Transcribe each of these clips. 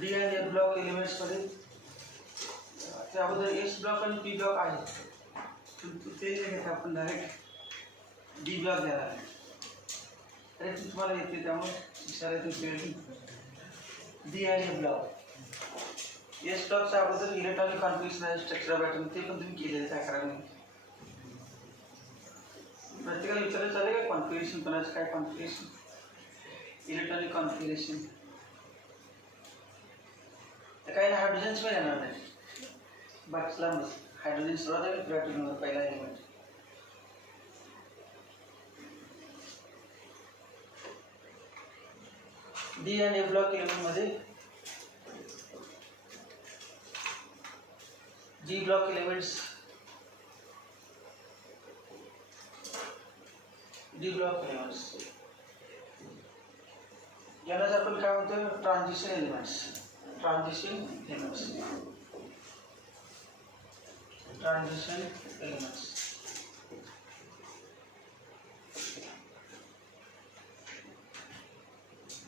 D आणि f block एलिमेंट्समध्ये त्या अगोदर एस ब्लॉक आणि पी ब्लॉक आहे, ते घेत आपण डायरेक्ट डी ब्लॉक घ्यायला आहे. डायरेक्ट तुम्हाला येते त्यामुळे विचारायचं डी आणि एफ ब्लॉक. एस ब्लॉकच्या अगोदर इलेक्ट्रॉनिक कॉन्फिगरेशन आहे, स्ट्रक्चर पॅटर्न ते पण तुम्ही केलेलं आहे अकरावी. प्रत्येकाला विचारायचं चालेल का कॉन्फिगरेशन कोणाचं काय कॉन्फिगरेशन, इलेक्ट्रॉनिक कॉन्फिगरेशन. तर काही ना हायड्रोजन्स पण येणार नाही, बाकीला हायड्रोजन सुरुवात आहे प्लॅटिनमवर पहिला एलिमेंट. डी आणि एफ ब्लॉक एलिमेंटमध्ये जी block elements d block elements यालाच आपण काय म्हणतो transition elements. Transition elements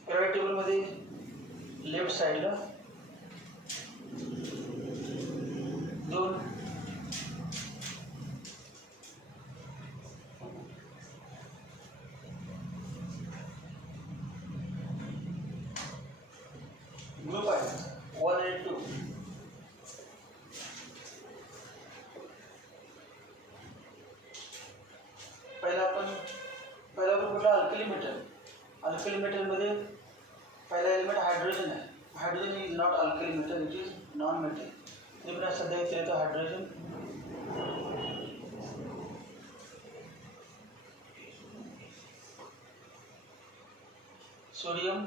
period टेबलमध्ये लेफ्ट साईडला 2 ग्रुप आहे, 1 आणि 2. पहिला ग्रुप कुठला अल्कली मेटल. अल्कली मेटलमध्ये पहिला एलिमेंट हायड्रोजन आहे. Hydrogen is not alkali metal, it is non metal. ते पण सध्या येतो हायड्रोजन. सोडियम,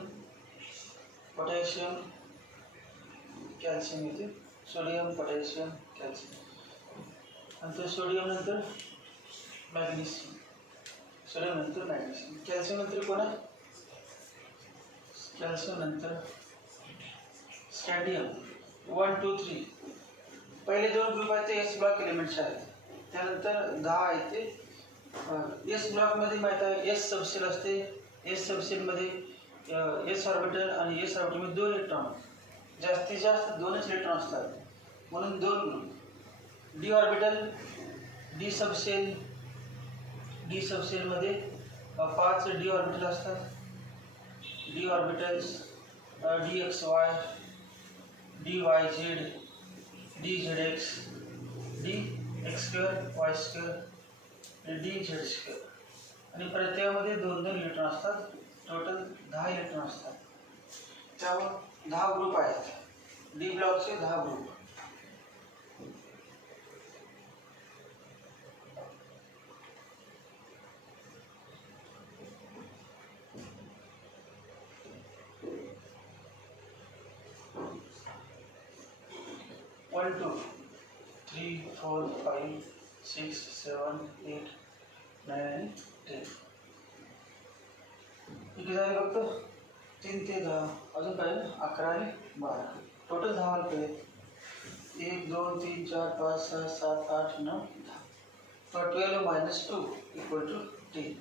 पोटॅशियम, कॅल्शियम येते. Sodium, potassium, calcium. नंतर सोडियम नंतर मॅग्नेशियम. सोडियम नंतर मॅग्नेशियम. कॅल्शियम नंतर कोण आहे? कॅल्शियम नंतर स्कॅंडियम. 1, 2, 3. पहिले 2 ग्रुप आहेत ते एस ब्लॉक एलिमेंट्स आहेत. त्यानंतर 10 आहेत ते एस ब्लॉकमध्ये माहीत आहे एस सबसेल असते. एस सबसेलमध्ये एस ऑर्बिटल आणि एस ऑर्बिटलमध्ये 2 इलेक्ट्रॉन, जास्तीत जास्त 2च इलेक्ट्रॉन असतात, म्हणून 2 ग्रुप. डी ऑर्बिटल, डी सबसेलमध्ये 5 डी ऑर्बिटल असतात. D orbitals d x y, d y z, d z x, d x square, y square, d z square. आणि प्रत्येकामध्ये 2-2 इलेक्ट्रॉन असतात. टोटल 10 इलेक्ट्रॉन असतात. त्यामुळे 10 ग्रुप आहेत. डी ब्लॉकचे 10 ग्रुप. वन 2 3 4 5 6 7 8 9 10. किती झाले फक्त 3 ते 10, अजून काय 11 आणि 12, टोटल 10 आले. 1 2 3 4 5 6 7 8 9 10. तर 12 - 2 = 10.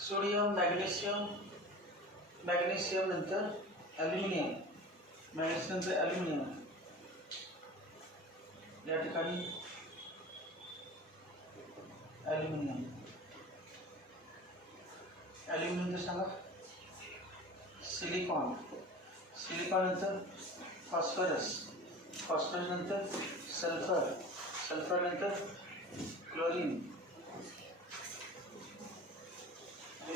सोडियम, मॅग्नेशियम नंतर ॲल्युमिनियम. मॅग्नेशियम नंतर ॲल्युमिनियम. या ठिकाणी ॲल्युमिनियम नंतर सांगा सिलिकॉन. सिलिकॉन नंतर फॉस्फरस. फॉस्फरस नंतर सल्फर. सल्फर नंतर क्लोरीन.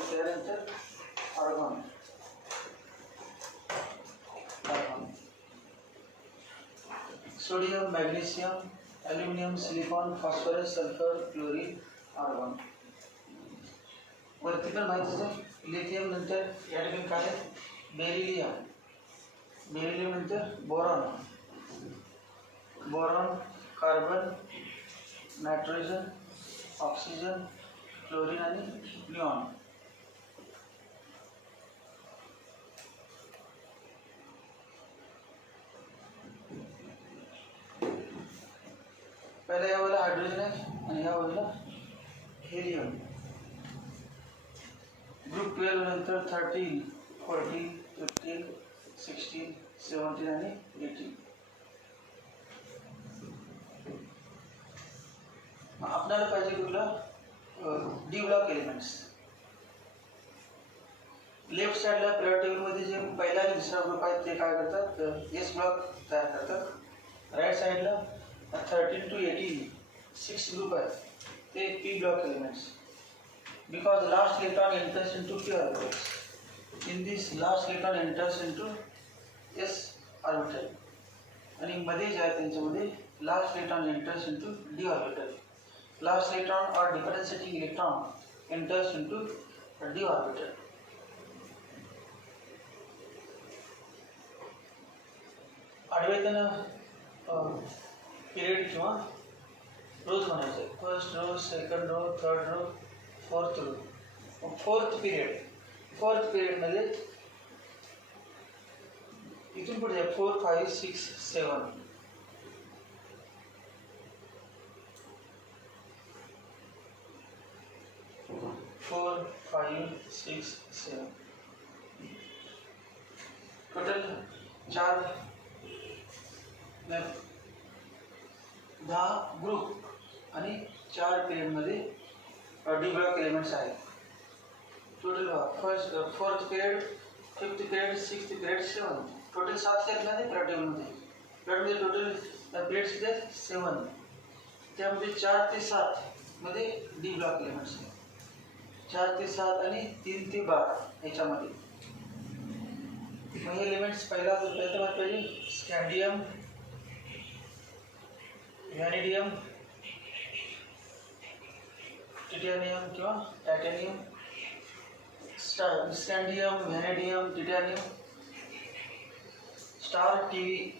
त्यानंतर argon. Sodium, magnesium, aluminium, silicon, phosphorus, sulphur, chlorine, argon. वरती पण माहितीच आहे. लिथियम नंतर या ठिकाणी काय आहे? बेरिलियम. बेरिलियम नंतर boron. Boron, carbon, nitrogen, oxygen, chlorine आणि निऑन. पहिल्या या बाजूला हायड्रोजन आहे आणि या बाजूला हेलियम. ग्रुप 12 नंतर 13, 14, 15, 16, 17 आणि 18. आपल्याला पाहिजे कुठलं डी ब्लॉक एलिमेंट्स. लेफ्ट साइडला पिरियड टेबलमध्ये जे पहिला आणि दुसरा ग्रुप आहे ते काय करतात, एस ब्लॉक तयार करतात. राईट साइडला 13 to 18 6 ग्रुप आहेत ते P block elements. Because the last electron enters into p orbitals. In this last electron enters into s orbital. आणि मध्ये जे आहे त्यांच्यामध्ये last electron enters into d orbital. Last electron or differentiating electron enters into d orbital. आडवेतनं period किंवा rows म्हणायचं. First row, second row, third row, fourth row. फोर्थ पिरियडमध्ये इथून पुढे 4, 5, 6, 7 4, 5, 6, 7 टोटल 10 ग्रुप आणि 4 पिरियडमध्ये डी ब्लॉक एलिमेंट्स आहेत. Total first, fourth period, fifth period, sixth period, 7 total 7 आहेत ना ते पिरियड टेबलमध्ये. टोटल पिरियड्स किती आहेत 7. त्यामध्ये 4 ते 7 मध्ये डी ब्लॉक एलिमेंट्स आहेत. 4 ते 7 आणि 3 ते 12 याच्यामध्ये. मग हे एलिमेंट्स पहिला पाहिजे स्कॅन्डियम, व्हॅनिडियम, टिटॅनियम किंवा titanium. Scandium, vanadium, titanium. Star TV,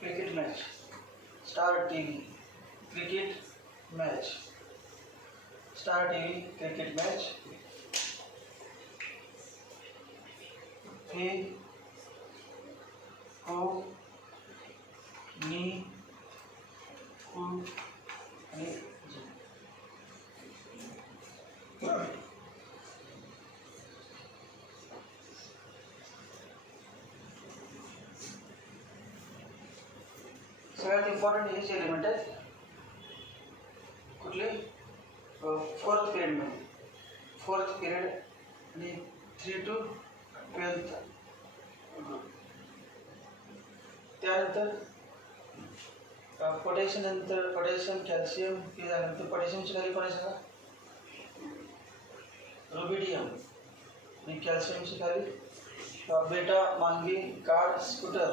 cricket match. Star TV cricket match. हे हो नी हु आणि सगळ्यात इम्पॉर्टंट हेच एलिमेंट आहेत. कुठले फोर्थ पिरियड आणि 3 to 12. त्यानंतर पोटॅशियम, नंतर पोटॅशियम, कॅल्शियम हे झाल्यानंतर पोटॅशियमची खाली कोणाच्या रुबिडियम आणि कॅल्शियमची खाली बेटा, मांगी, कार, स्कूटर,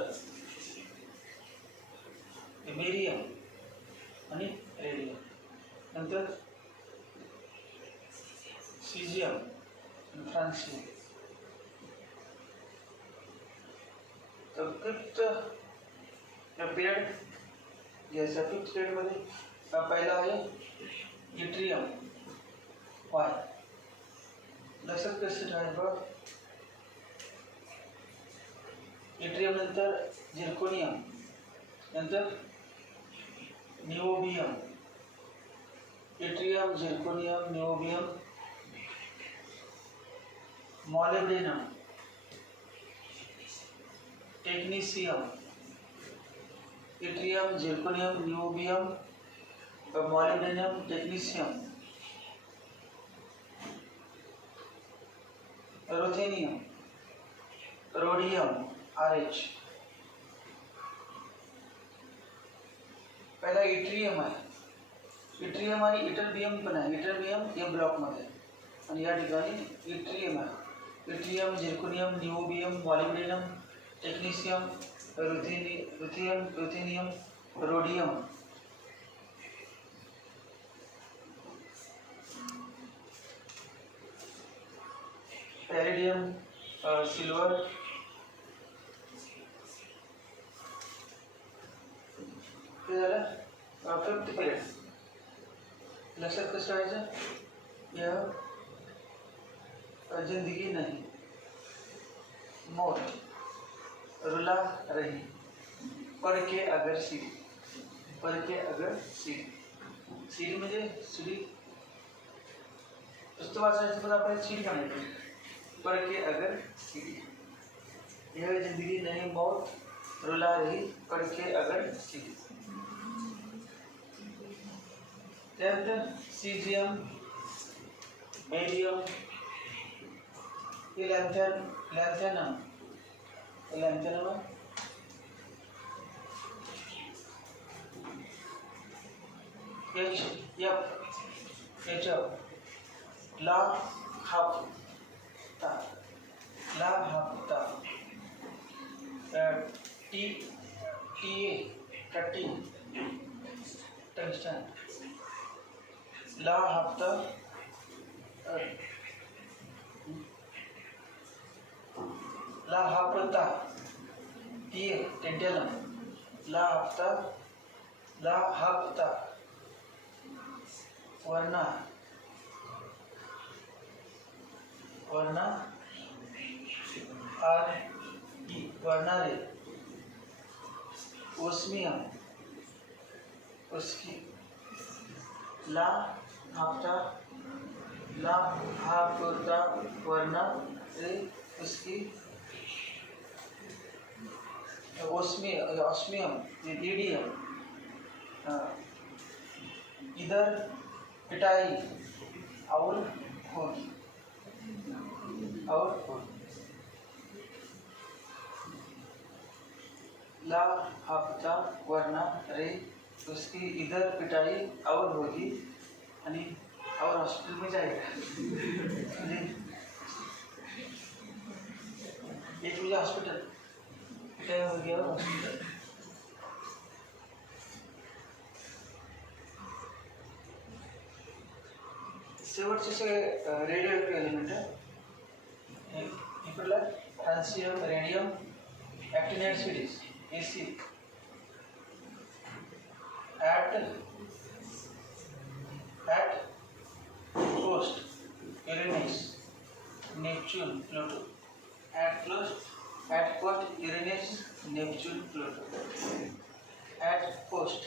बेरियम आणि रेडियम. नंतर सीजियम आणि फ्रान्सियम. तर फिफ्थ पिरियड घ्यायचा. फिफ्थ पिरियडमध्ये पहिला आहे इट्रियम. वाय लक्षात कसं ठेवायचं बघ. इट्रियम नंतर झिर्कोनियम, नंतर niobium. Yttrium, zirconium, niobium, molybdenum, technetium. Yttrium, zirconium, niobium, molybdenum, technetium, ruthenium, rhodium, RH. पहिला इट्रियम आहे. इट्रियम आणि इटरबियम पण आहे. इटरबियम एम ब्लॉकमध्ये आणि या ठिकाणी इट्रियम आहे. Yttrium, zirconium, niobium, molybdenum, technetium, ruthenium, rhodium. Palladium, silver. हे झालं फिफ्थ पिरियड. लक्षात कसं ठेवायचं, यह जिंदगी नहीं, मौत रुला रही, पढ़ के अगर सी. पर के अगर सीडी, सीडी म्हणजे सीडी पुस्तक वाचायचं पण आपण सीडी म्हणायचं, पर के अगर सीडी, यह जिंदगी नहीं मौत रुला रही पढ़ के अगर सीडी. त्यानंतर सीजियम, मेडियम, लॅन्थॅनम, लॅन्थॅनम एच ला हाफता, ला हाफता, टी ए टट्टी, टंगस्टन, ला हाफता, ला हाफता, टी ए टेंटेलम, ला हाफता, ला हाफता, वरना, वरना आर ई वर्णारे, ओस्मियम, उसकी, ला हाफता, ला हाफता वरना रे उसकी, ऑस्मियम, ईडियम, इधर पिटाई और होगी, और होगी. ला हाफता वरना रे उसकी इधर पिटाई और होगी, आणि और हॉस्पिटल में जाएगा. एक मुझे हॉस्पिटल पिटाई हो गया हॉस्पिटल. शेवटचे सगळे रेडिओ ऍक्टिव्ह एलिमेंट आहे. इकडला francium, radium, actinide series, AC, at coast, Uranus, Neptune, Pluto, at coast, Uranus, Neptune, Pluto, at coast,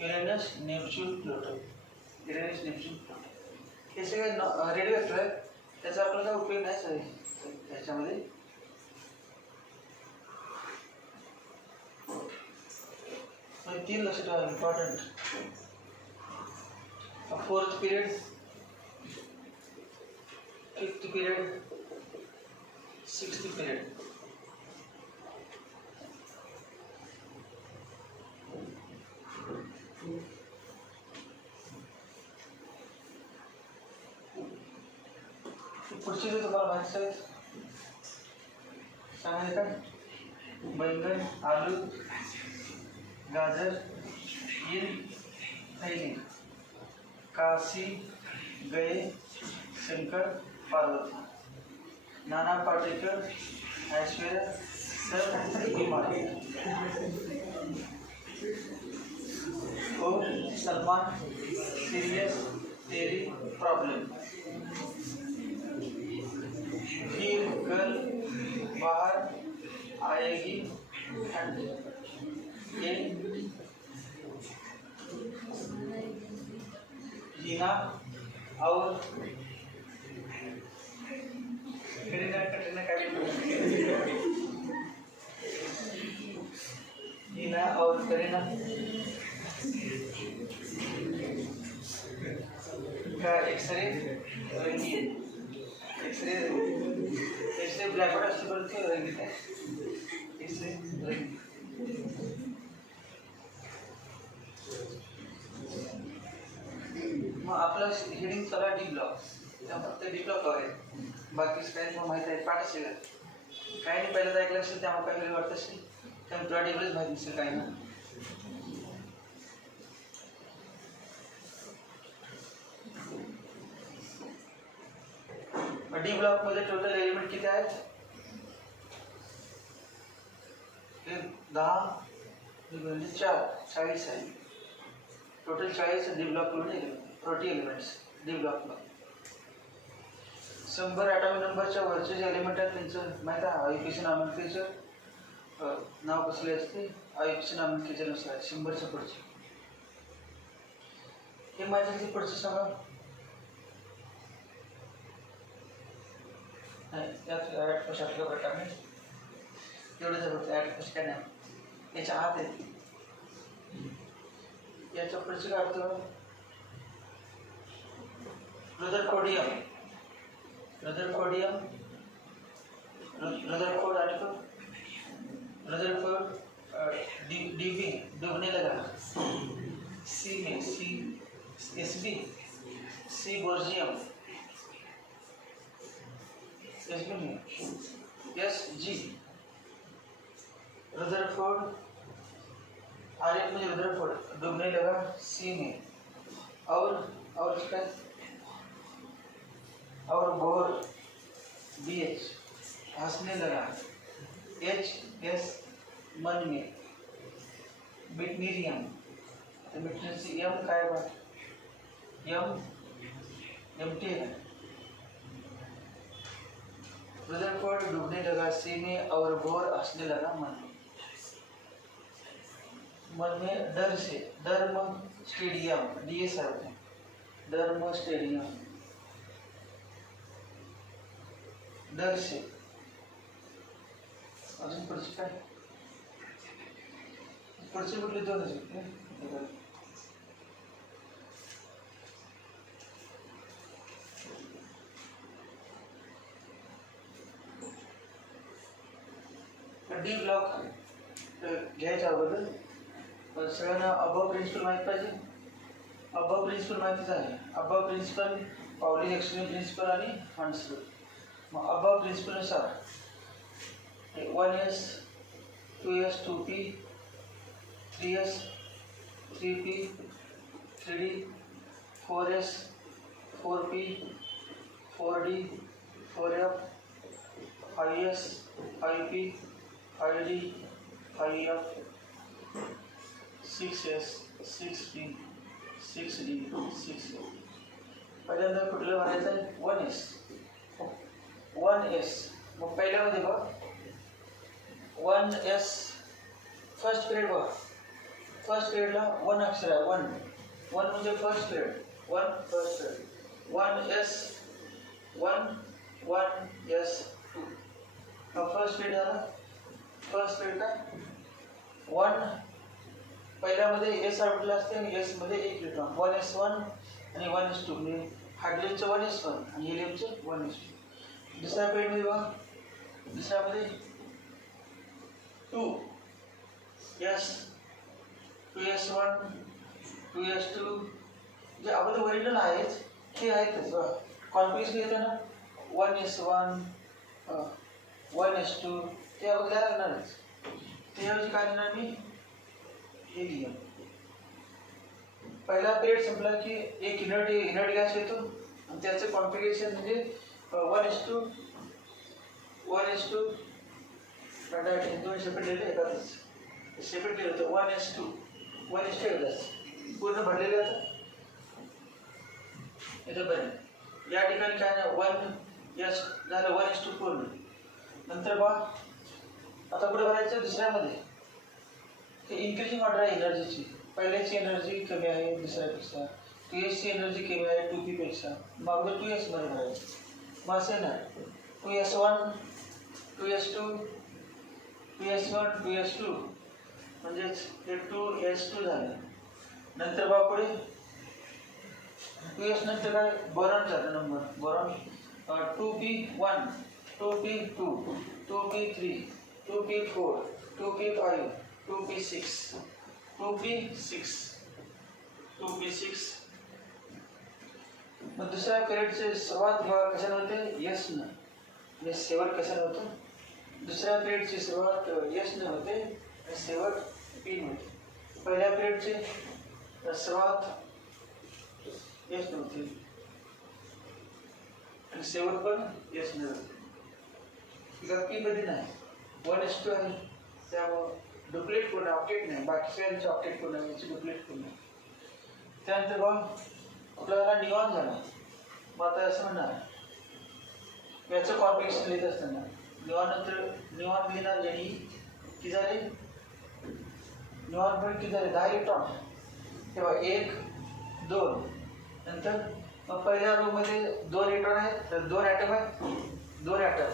Uranus, Neptune, Pluto, Uranus, Neptune, Pluto. हे सगळे रेडिओ ऍक्टिव्ह आहेत. त्याचा आपल्याला काय उपयोग नाही सर त्याच्यामध्ये. तीन लक्षात ठेवा important. Fourth period, fifth period, sixth period. पुढची जे तुम्हाला माहिती आहे सांगायचं का? बैंगन, आलू, गाजर, इन, थैली, काशी गए शंकर पार्वती, नाना पाटेकर, ऐश्वर्या सर बीमारी, ओ सलमान सीरियस तेरी प्रॉब्लम, फिर कल बाहर आएगी ठंड, ये जीना और करीना जीना और करीना का एक्सरे रंगीन, एक्सरे ब्लॅकबोर्ड असते परत ते रंगीत आहे. एक्सरे रंगीत. मग आपलं हेडिंग सगळा डी ब्लॉक, फक्त डी ब्लॉक आहे. बाकी काही तुम्हाला माहिती आहे पाठ असेल काही नाही. पहिल्यांदा ऐकलं असेल त्यामुळे काही वाटत असेल त्यामुळे तुला डी माहिती नसेल काही ना. डी ब्लॉक मध्ये टोटल एलिमेंट किती आहेत? 10 40 आहे. टोटल 40 डी ब्लॉक करून 40 एलिमेंट्स डी ब्लॉकला. 100 ॲटॉमिक नंबरच्या वरचे जे एलिमेंट आहेत त्यांचं माहिती आहे? आययुपीएसी नॉमेनक्लेचर नाव कसले असते आयुष्य नामिकेच्यानुसार 100च्या पुढचे हे माझ्या पुढचं सांगा नाही यात ॲड कशा प्रकार नाही एवढं जर होतं ॲड कश काय नाही याच्या आत आहे याच्या पुढचे काय अर्थ रदरफोर्डियम रदरफोर्ड आणि तो रदरफोर्ड डीबी डूबने लगा सी में सी बोर्जियम एसबी में एस जी रदरफोर्ड आर में रदरफोर्ड डूबने लगा सी में और क्या और बोर बी एच हंसने लगा एच एस मन में बिटनीरियम तो बिटनीरियम एम काय बात एम टी है रदरफोर्ड डूबने लगा सी में और बोर हंसने लगा मन में डर्म स्टेडियम डीएस आते डर्म स्टेडियम डर से अजून पुढचे काय पुढचे कुठले दोन डी ब्लॉक घ्यायच्या अगोदर सगळ्यांना अबव प्रिन्सिपल माहीत पाहिजे अबव प्रिन्सिपल माहितीच आहे अबव प्रिन्सिपल पावली एक्सट्रीम प्रिन्सिपल आणि हंट्सले मग above प्रिन्सिपलनुसार 1s 2s 2p 3s 3p 3d 4s 4p 4d 4f 5s 5p 5d 5f 6s 6p 6d 6f पहिल्यांदा कुठलं म्हणायचं आहे 1s मग पहिल्यामध्ये बघ 1s फर्स्ट पिरियड बघ फर्स्ट पिरियडला 1 अक्षर आहे 1 म्हणजे first period 1 first period 1s 1s 2 हा फर्स्ट पिरियड झाला फर्स्ट पिरियड काय 1 पहिल्यामध्ये एस ऑर्बिटल असते आणि एस मध्ये एक इलेक्ट्रॉन 1s1 आणि 1s2 म्हणजे हायड्रोजनचं 1s1 आणि हिलियमचं 1s2 दुसऱ्या पिरियडमध्ये बघा दुसऱ्यामध्ये 2s 2s1 2s2 जे अगोदर ओरिजिनल आहेत हे आहेतच बघा कॉन्फिगरेशन घेतो ना 1s1 1s2 ते अगोदर लागणारच त्याऐवजी काय लिहिणार मी हिलियम पहिला पिरियड संपला की एक इनर्ट गॅस येतो आणि त्याचं कॉन्फिगरेशन म्हणजे 1s2 दोन सेपरेट लिहिले एकाच सेपरेट लिहिलं होतं 1s2 एकदाच पूर्ण भरलेलं होतं इथं बरं या ठिकाणी काय नाही 1s झालं 1s2 पूर्ण नंतर बा आता पुढे भरायचं दुसऱ्यामध्ये ते इन्क्रीजिंग ऑर्डर आहे एनर्जीची पहिल्याची एनर्जी कमी आहे दुसऱ्यापेक्षा 2s ची एनर्जी कमी आहे 2p पेक्षा मग 2s मध्ये भरायचं मग असे ना 2s1 2s2 2s1 2s2 म्हणजेच हे 2s2 झाले नंतर बा पुढे 2s नंतर काय बोरॉन झालं number boron 2p1 2p2 2p3 2p4 2p5 2p6 2p6 मग दुसऱ्या पिरियडचे सुरुवात कशाने होते यस न म्हणजे शेवट कशाने होतं दुसऱ्या पिरियडची सुरुवात यस न होते आणि शेवट पी होते पहिल्या पिरियडची सुरुवात यस नव्हती आणि शेवट पण यस न होते पी मध्ये नाही 1s2 आहे त्यामुळं डुप्लेट पूर्ण ऑप्टेट नाही बाकी सगळ्यांचे ऑप्टेट पूर्ण याची डुप्लेट पूर्ण त्यानंतर बघ आपल्याला नियॉन झाला मग आता असं म्हणणार याचं कॉम्बिनेशन लिहित असताना नियॉन नंतर नियॉन लिहिणार NE किती झाले न्यूऑन पर्यंत किती झाले 10 इलेक्ट्रॉन तेव्हा 1 2 नंतर मग पहिल्या रो मध्ये 2 इलेक्ट्रॉन आहेत तर 2 ॲटम आहेत 2 ॲटम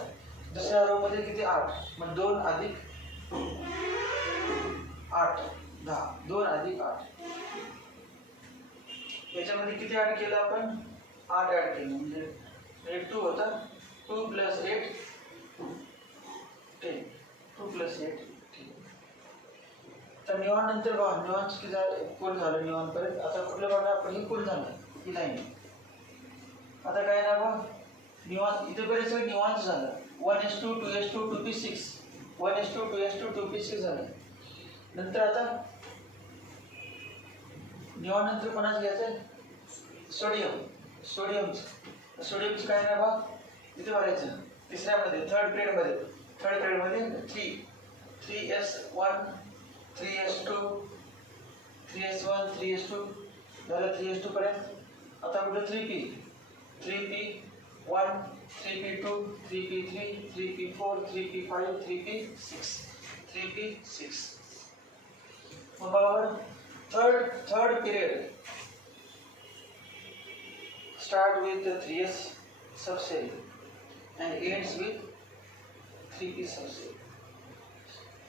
दुसऱ्या रो मध्ये किती 8 मग 2 अधिक 8 10 2 अधिक 8 याच्यामध्ये किती ऍड केलं आपण 8 ऍड केलं म्हणजे 2 होता 2 + 8 10 2 + 8 तर निऑन नंतर बघा निऑन किती झालं पूर्ण झालं निऑन पर्यंत आता कुठलं बघा आपण हे पूर्ण झालं ही लाईन आता काय ना बघ निऑन इथेपर्यंत सगळं निऑन झालं 1s2 2s2 2p6 1s2 2s2 2p6 झालं नंतर आता निऑन नंतर कोणाच घ्यायचं सोडियमचं काय ना बघ इथे भरायचं तिसऱ्यामध्ये थर्ड पिरियडमध्ये 3s1 3s2 3s1 3s2 झालं 3s2 पर्यंत आता कुठं 3p1 3p2 3p3 3p4 3p5 3p6 मग बरोबर third period start with the 3s subcell and ends with 3p subcell.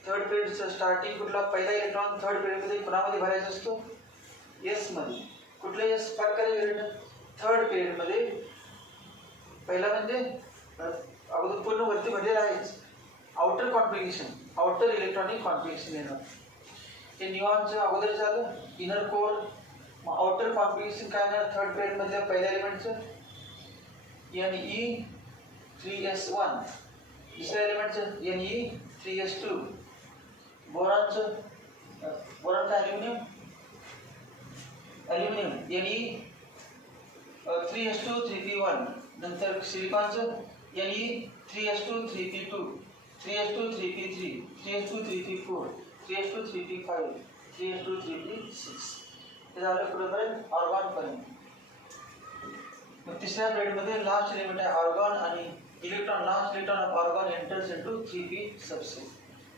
Third पिरियडचं स्टार्टिंग कुठला पहिला इलेक्ट्रॉन थर्ड पिरियडमध्ये कोणामध्ये भरायचा असतो एस मध्ये कुठला एस पाठ करायचं थर्ड पिरियडमध्ये पहिला म्हणजे अगोदर पूर्ण वरती भरलेला आहेच outer configuration outer electronic configuration येणार हे निऑनचं अगोदर झालं इनर कोर आउटर कॉन्फिगरेशन काय आहे थर्ड पिरियड मधल्या पहिल्या एलिमेंटचं Ne3s1 दुसऱ्या एलिमेंटचं Ne3s2 बोरॉनचं बोरॉन काय ॲल्युमिनियम Ne3s2 3p1 नंतर सिलिकॉनचं Ne3s2 3p2 3s2 3p3 3s2 3p4 3s2 3p5 3s2 3p6 हे झालं पुढेपर्यंत ऑर्गॉन पर्यंत मग तिसऱ्या पिरियडमध्ये लास्ट एलिमेंट आहे ऑर्गॉन आणि electron last electron of argon enters into 3p सबसेल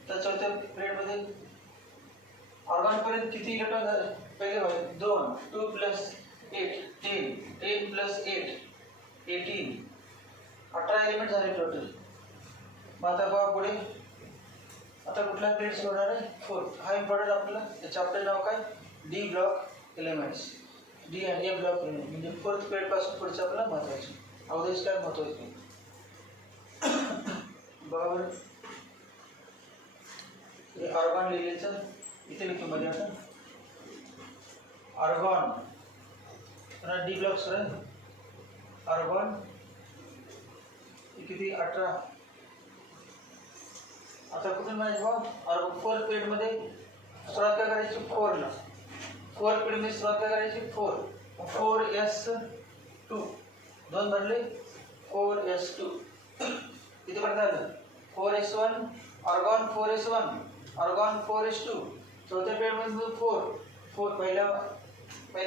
तर चौथ्या पिरियडमध्ये ऑर्गॉन पर्यंत किती इलेक्ट्रॉन झाले पहिले बघा 2 + 8 10 10 + 8 18 18 एलिमेंट झाले टोटल मग आता बघा पुढे आता कुठला पिरियड सोडणार आहे फोर्थ हा इम्पॉर्टंट आपल्याला या चॅप्टर नाव काय डी ब्लॉक एलिमेंट्स डी आणि ए ब्लॉक एलिमेंट म्हणजे फोर्थ पिरियड पासून पुढचं आपल्याला महत्वाचं अवधेश काय महत्वाचं नाही बरोबर हे ऑर्गॉन लिहिलेचं इथे लिखतो मध्ये आपण ऑर्गॉन पुन्हा डी ब्लॉक सर ऑर्गॉन किती 18 आता कुठून माहिती बघ फोर्थ पिरियड मध्ये सुरुवात काय करायची 4 ला फोर्थ पिरियड मध्ये सुरुवात काय करायची 4s2 दोन भरले 4s2 किती पर्यंत झालं 4s1 argon 4s1 argon 4s2 चौथ्या पिरियड मध्ये 4 पहिल्या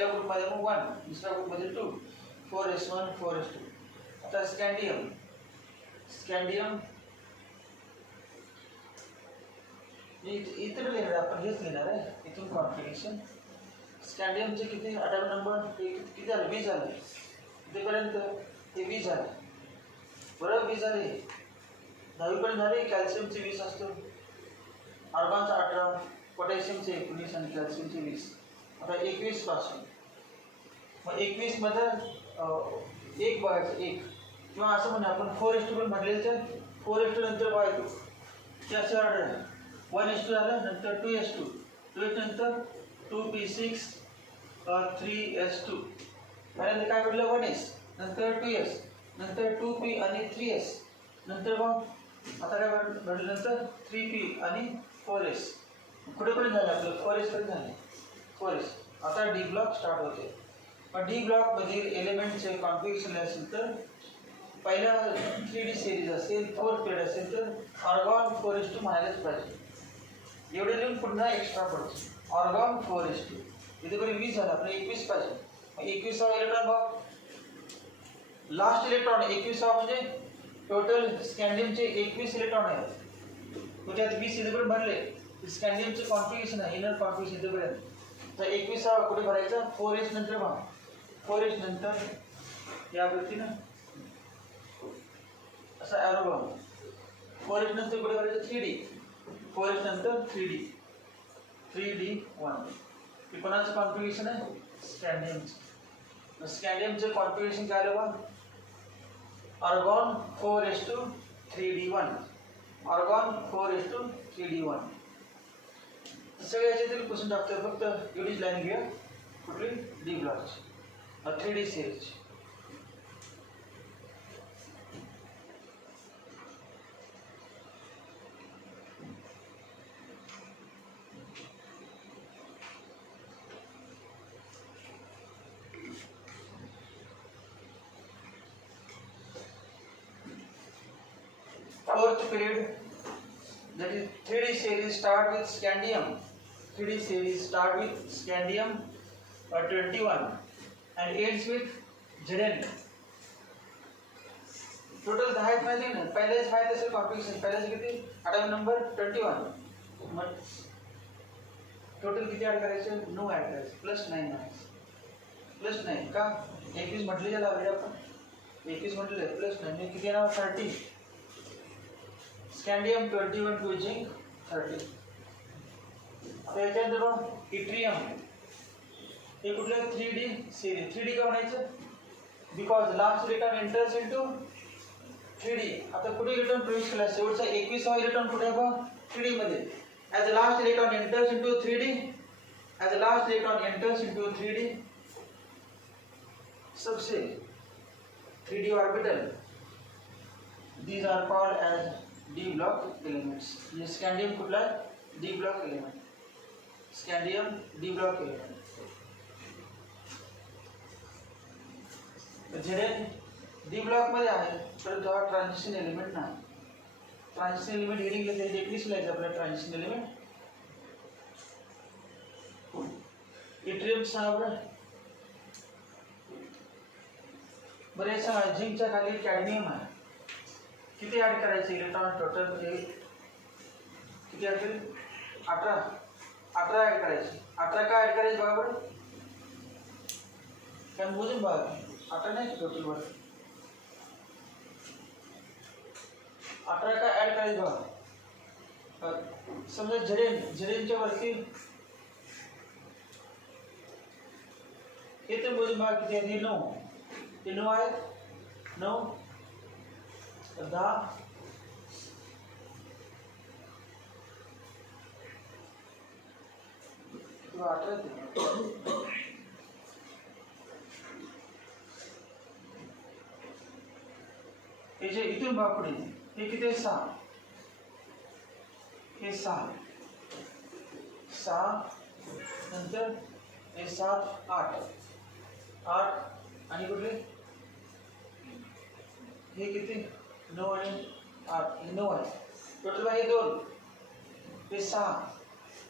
ग्रुप मध्ये 1 दुसऱ्या ग्रुप मध्ये 2 4s1 4s2 आता स्कॅन्डियम इथे लिहिणार आपण हेच लिहिणार आहे इथून कॉन्फिगरेशन स्कॅन्डियमचे किती 18 नंबर किती झाले 20 झाले इथेपर्यंत हे 20 झाले बरोबर 20 झाले 10वी पर्यंत झाले कॅल्शियमचे 20 असतो ऑर्गॉनचा 18 पोटॅशियमचे 19 आणि कॅल्शियमचे 20 आता 21 पासून मग 21 मध्ये एक बघायचं एक किंवा असं म्हणा आपण 4s2 पण म्हटलेलं तर 4s2 नंतर बघायचं ते असं ऑर्डर आहे 1s2 झालं नंतर 2s2 नंतर 2p6 3s2 पहिल्यांदा काय म्हटलं 1s नंतर 2s नंतर 2p आणि 3s नंतर मग आता काय म्हटलं नंतर 3p आणि 4s कुठेपर्यंत झालं आपलं 4s पर्यंत झाले 4s आता डी ब्लॉक स्टार्ट होते पण डी ब्लॉक मधील एलिमेंटचे कॉन्फिगरेशन असेल तर पहिला 3D सिरीज असेल 4th पिरियड असेल तर ऑर्गॉन 4s2 म्हणायलाच पाहिजे एवढे लिहून पुन्हा एक्स्ट्रा पडतो ऑर्गॉन 4s2 इथे बरी 20 झाला आपलं 21 पाहिजे मग 21वा इलेक्ट्रॉन बघ लास्ट इलेक्ट्रॉन 21वा म्हणजे टोटल स्कॅन्डियमचे 21 इलेक्ट्रॉन आहेत मग त्यात 20 इथेपर्यंत भरले. स्कॅन्डियमचं कॉन्फिगरेशन आहे, इनर कॉन्फिगरेशन इथेपर्यंत. तर 21 कुठे भरायचा? 4s नंतर भरा. 4s नंतर या पद्धतीनं असा ॲरो लावून 4s नंतर कुठे भरायचं? 3D. 4s नंतर 3D. 3D1 हे कोणाचं कॉन्फिगरेशन आहे? स्कॅन्डियमचं. स्कॅन्डियमचं कॉन्फिगरेशन काय आलं बा? argon 4s3d1. argon 4s3d1. सगळ्या याच्यातील क्वेश्चन टाकतो. फक्त एवढीच लाईन घ्या. कुठली? डी ब्लॉकची 3D सिरीजची. Fourth period, that is 3D series start with scandium. 3D series start with scandium 21 and ends with Zn. Total 10 आहेत माहिती ना. पहिलेच माहिती असेल कॉम्पिटिशन. पहिलेच किती? Atom number 21. मग टोटल किती ॲड करायचे? 9 ॲड करायचे. +9 आहे. +9 का? 21 म्हटले ज्याला ऑलरेडी आपण 21 म्हटले +9 किती येणार? 30. स्कॅन्डियम 21 टू झिंक 30. आता याच्यानंतर इट्रियम. हे कुठलं? 3D series. 3D का म्हणायचं? Because last electron enters into 3D. आता कुठे इलेक्ट्रॉन प्रवेश केला? शेवटचा 21वा इलेक्ट्रॉन कुठे आहे बा? 3D मध्ये. As a last electron enters into 3D. As a last electron enters into 3D. सबसे 3D orbital. These are called as D block elements. ये स्कैंडियम कुठला? D block element. Scandium D block element. Zn D block मध्ये आहे, परंतु हा transition element नाही. Transition element heading लिहिलं आहे, देखील लिहायचं आपल्याला ट्रान्झिशन एलिमेंट. इट्रियम सांगा बरं. हे सांगा झिंकच्या खाली कॅडमियम आहे. किती ॲड करायचे इलेक्ट्रॉन टोटल? किती ॲड करेल? 18 ॲड करायचे. 18 का ॲड करायचे बघा बरं. कारण मोजून बघा. 18 नाही टोटल वर 18 का ॲड करायचे बघा. समजा झेरेनच्या वरती हे तर मोजून बघा किती आहेत. हे 9. हे 9 आहेत. 9 10 किंवा 18. हे जे इथून बापुढे हे किती आहे? 6. हे 6 नंतर हे 7 8 आणि कुठले? हे किती? 9 आणि 8. हे 9 आहे टोटल. हे 2 हे 6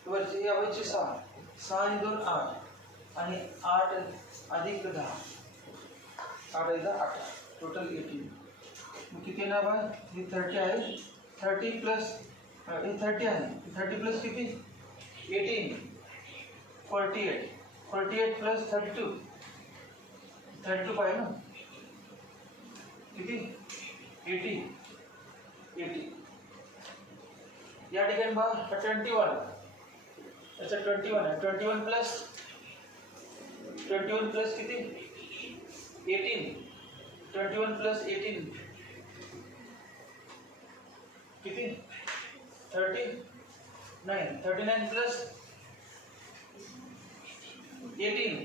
वरचे यावरचे 6 आणि 2 8 आणि 8 अधिक 10 8 × 18 टोटल 18. मग किती येणार बा? हे 30 आहे. 30 प्लस हे 30 आहे. 30 प्लस किती? 18 48. 48 प्लस 32 32 पाहिजे ना. किती? 80. या ठिकाणी बघा 21. अच्छा 21 आहे. 21 प्लस किती? 18. 21 प्लस 18 किती? 39. 39 प्लस 18.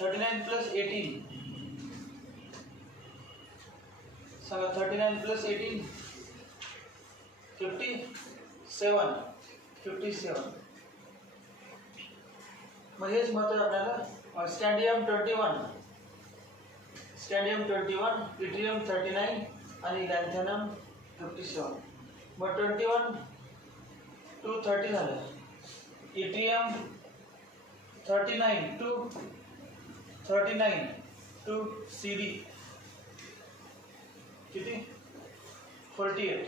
39 प्लस 18 सांगा. 39 प्लस 18 57. मग हेच महत्त्व आपल्याला. स्कॅन्डियम 21, इट्रियम 39 आणि लॅन्थॅनम 57. मग 21 to 30 झालं. इट्रियम 39 to CD किती? 48.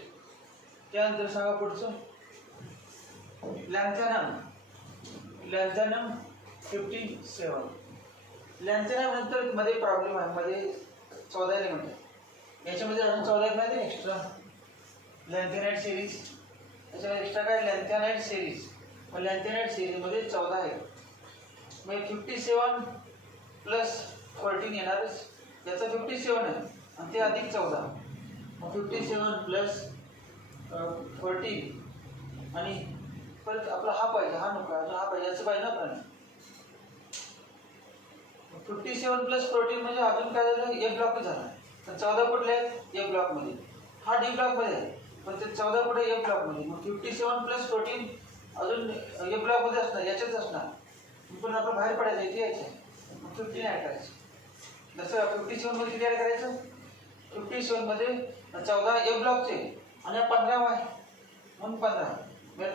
त्यानंतर सांगा पुढचं लॅन्थॅनम 57. लॅन्थॅनम नंतर मध्ये प्रॉब्लेम आहे, मध्ये 14 एलिमेंट याच्यामध्ये अजून 14 आहेत माहिती एक्स्ट्रा लॅन्थॅनाइट सिरीज. त्याच्यामध्ये एक्स्ट्रा काय लॅन्थॅनाइट सिरीज, मग लॅन्थॅनाइट सिरीजमध्ये 14 आहेत. मग 57 प्लस 14 येणारच, याचा 57 आहे आणि ते अधिक 14, मग 57 प्लस 14 आणि परत आपला हा पाहिजे, हा नको अजून हा पाहिजे, याचं पाहिजे ना पण 57 प्लस 14 म्हणजे अजून काय झालं, ए ब्लॉक झाला. तर 14 कुठले आहेत ए ब्लॉकमध्ये, हा डी ब्लॉकमध्ये आहे पण ते 14 कुठे ए ब्लॉकमध्ये. मग 57 प्लस 14 अजून ए ब्लॉकमध्ये असणार, याच्याच असणार, पण आपण बाहेर पडायचं इथे यायचं, मग 15 ॲड करायचं. जसं 57 मध्ये किती ॲड करायचं, 57 मध्ये 14 ए ब्लॉकचे आणि 15 आहे म्हणून 15 ॲड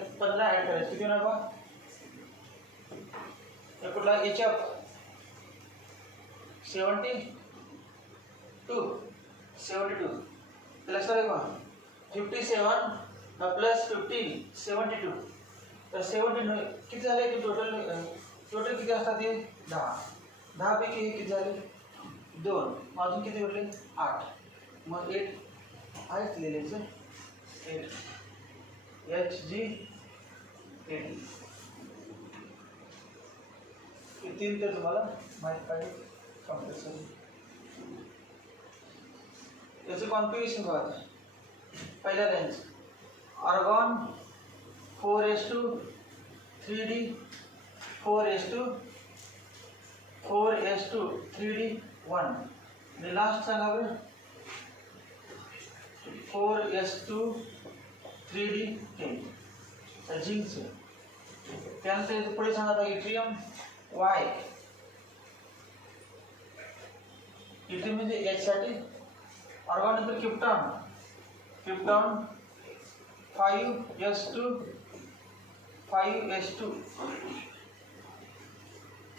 करायचं. किती होणार बा, कुठला एच एफ 72 लक्षात आहे का. 57 प्लस 15 72, तर 72 किती झाले की टोटल किती असतात ते 10 पैकी हे किती झाले 2, अजून किती भेटले 8, मग 8 आहेच लिहिलेचं 8 HG 8. 3 तर तुम्हाला माहीत पाहिजे कंपल्सरी. याचं कॉन्फिगरेशन बघा. पहिल्या range argon 4s2 3d 4s2 3d 1 आणि लास्ट सांगा बरं 4s2 3d 10 झिंकचं. त्यानंतर पुढे सांगा इट्रियम Y, इट्रियम म्हणजे H साठी. आर्गॉन नंतर krypton 5s2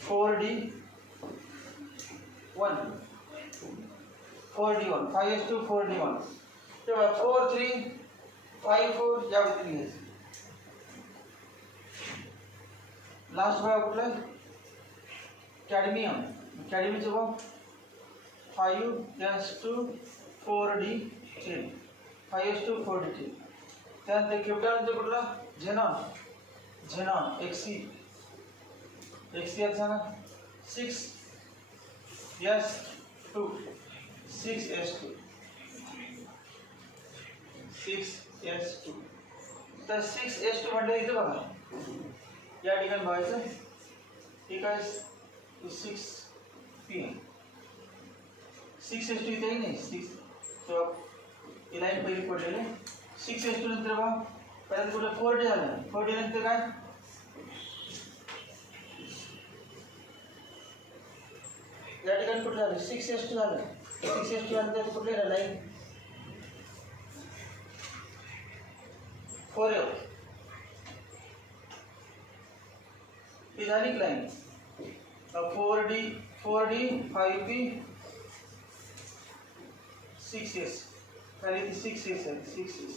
4d1 5s2 4d1. तेव्हा 4 3 5 4 या गोष्टी घ्यायचं. लास्ट बघा कुठलं कॅडमियमचं बघ 5s2 4d3 5s2 4d3. त्यानंतर क्रिप्टॉनचं कुठला झेनॉन XC सांगा 6s2 तर 6s2 म्हटलं इथं बघा या ठिकाणी बघायचं ठीक आहे 6p 6s2 इथे नाही 6 ही लाईन पहिली पडलेली 6s2 नंतर बघा पहिल्यांदा कुठलं 4d झालं 4d नंतर काय या ठिकाणी कुठलं झालं 6s2 झालं 6s2 नंतर कुठले लाईन 4f ही झाली लाईन 4d 5p 6s खाली 6s आहे 6s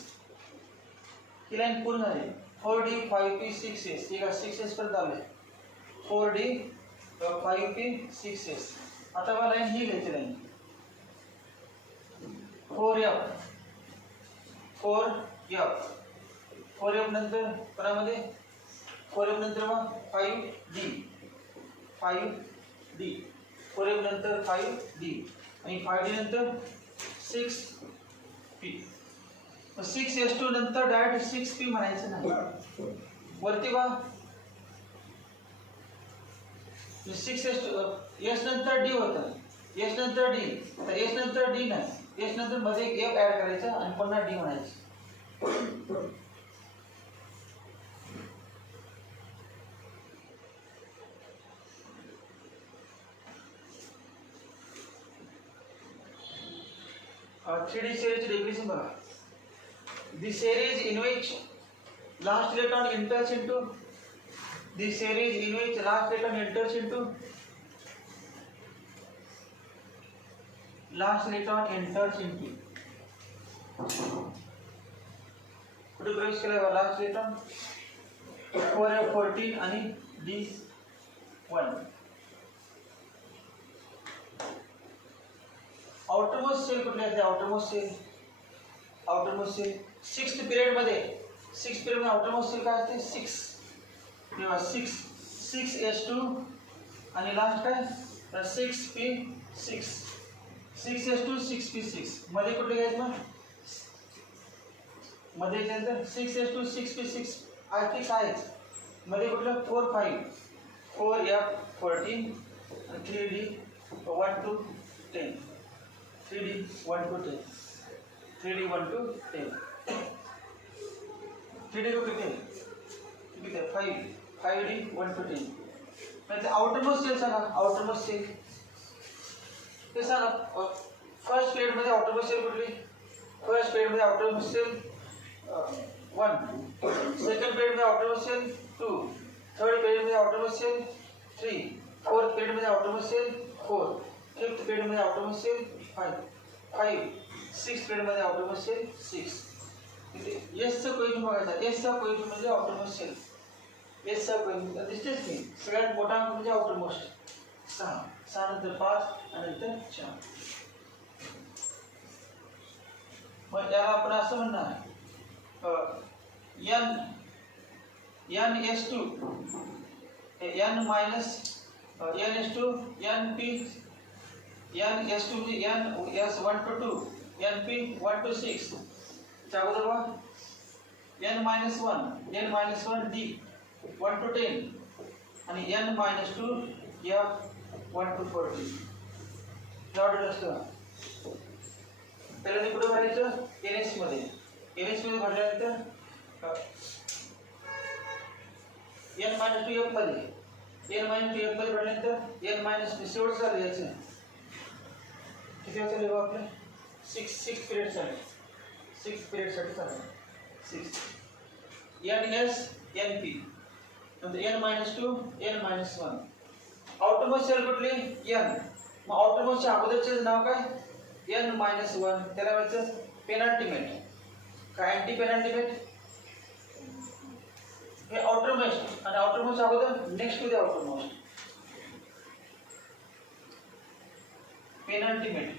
ही लाईन पूर्ण झाली 4d 5p 6s ठीक आहे 6s पर्यंत आले 4d 5p 6s. आता मला लाईन ही घ्यायची लाईन 4f नंतर कोणामध्ये 4f नंतर मग 5d 4f नंतर 5d आणि 5d नंतर 6p. 6s2 नंतर डायरेक्ट 6p म्हणायचं नाही वरती बा 6s2 s नंतर d होतं s नंतर d तर s नंतर d नाही s नंतर मध्ये एक f ऍड करायचं आणि पुन्हा d म्हणायचं. Three series definition बघा. The series in which last electron enters into कुठे प्रवेश केला लास्ट इलेक्ट्रॉन 4F14 आणि D1. आउटरमोस्ट सेल कुठले असते? आउटरमोस्ट सेल 6th पिरियड मध्ये आउटरमोस्ट सेल काय असते? 6. तेव्हा 6S2 आणि लास्ट काय? 6P6. 6S2 6P6 मध्ये कुठले घ्यायचे मग? मध्ये त्यानंतर 6S2 6P6 फिक्स आहेच. मध्ये कुठलं? 4 5 4F14 आणि 3D1 to 10. 3D1 to 10. 3D1 to 10. 3D to किती? किती आहे? 5. 5D1 to 10. म्हणजे आउटरमोस्ट सेल सांगा. आउटरमोस्ट सेल ते सांगा. फर्स्ट पिरियड मध्ये आउटरमोस्ट सेल कुठली? फर्स्ट पिरियड मध्ये आउटरमोस्ट सेल 1. सेकंड पिरियड मध्ये आउटरमोस्ट सेल 2. थर्ड पिरियड मध्ये आउटरमोस्ट सेल 3. फोर्थ पिरियड मध्ये आउटरमोस्ट सेल 4. फिफ्थ पिरियड मध्ये आउटरमोस्ट सेल 5. सिक्स्थ पिरियड मध्ये आउटरमोस्ट सेल 6. एसचा कोएफिशियंट बघायचा. एसचा कोएफिशियंट म्हणजे आउटरमोस्ट सेल. एसचा कोएफिशियंट दिसतेच की सगळ्यात मोठा म्हणजे आउटरमोस्ट 6. 6 नंतर 5 आणि नंतर 4. मग याला आपण असं म्हणणार NS2 N minus NS2 NP NS2 म्हणजे NS1 to 2 NP 1 to 6 च्या अगोदर बघा N minus 1 D 1 to 10 आणि N minus 2 F 1 to 14 order असतं. पहिल्यांदा कुठे भरायचं? NS मध्ये. NS मध्ये भरल्यानंतर N minus 2F मध्ये. N minus 2F मध्ये भरल्यानंतर N minus शेवट झालं याचं. किती वाजता लिहू आपलं? 6 पिरियड झाले. 6 पिरियड साठी चालू 6. NS NP नंतर N minus 2 N minus 1. Outermost sale कुठली? N. मग आउटरमोस्टच्या अगोदरचे नाव काय? N minus 1. त्याला म्हणायचं पेनल्टिमेट. काय अँटी पेनल्टिमेट? हे आउटरमोस्ट आणि आउटरमोस्ट अगोदर next to the outermost. Penultimate.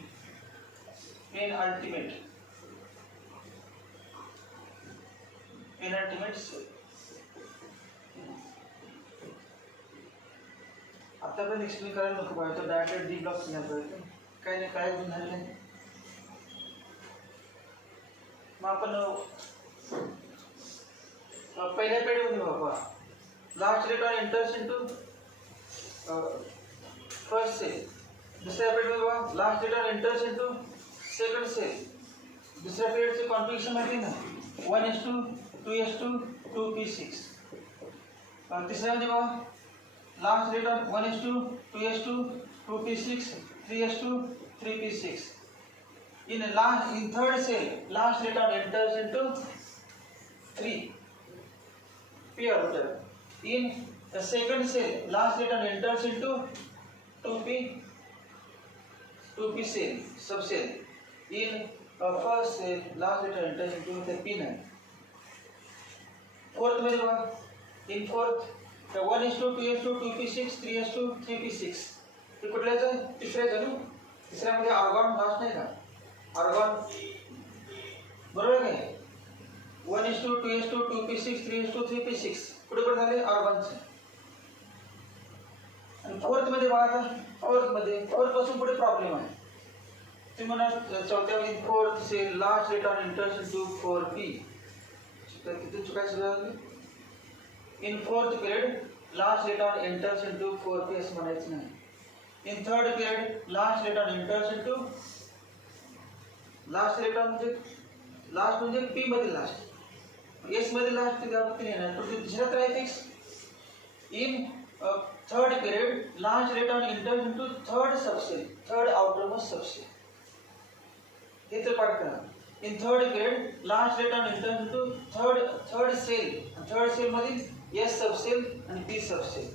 Shell. आता पण एक्सप्लेन करायला नको पाहिजे. डायरेक्ट डी ब्लॉक नाही पाहिजे. काय नाही काय झालं नाही. मग आपण पहिल्या पिरियडमध्ये बघा. Last electron enters into first shell. दुसऱ्या पिरियडमध्ये बघा last electron enters into second shell. दुसऱ्या पिरियडचे कॉन्फिगरेशन माहिती ना 1s2 2s2 2p6. तिसऱ्यामध्ये बघा last electron 1s2 2s2 2p6 3s2 3p6. In third cell, last electron enters into 3p orbital. In the second cell, last electron enters into 2p cell, subcell. In first cell, last electron enters into the p9. Fourth मध्ये बघा. In fourth, the 1s2 2s2 2p6 3s2 3p6. हे कुठल्याचं? तिसऱ्याचं ना. तिसऱ्यामध्ये argon last नाही का? Argon बरोबर आहे. 1s2 2s2 2p6 3s2 3p6 कुठे कुठे झाले? आर्गॉनचे. आणि फोर्थ मध्ये बघा आता. फोर्थ पासून पुढे प्रॉब्लेम आहे. तुम्ही म्हणा चौथ्यामध्ये fourth shell last electron enters into 4p. तर किती चुकायचं झालं? In fourth period last electron enters into 4p असं म्हणायचं नाही. In third period last electron enters into last electron म्हणजे p मध्ये लास्ट. s मध्ये लास्ट किती आपण येणार? तर दुसऱ्यात आहे fix. In third period last electron enters into third subshell, third outermost subshell. हे तर पाठ करा. In third period last electron enters into third shell. Third shell मध्ये s सबसेल आणि p सबसेल.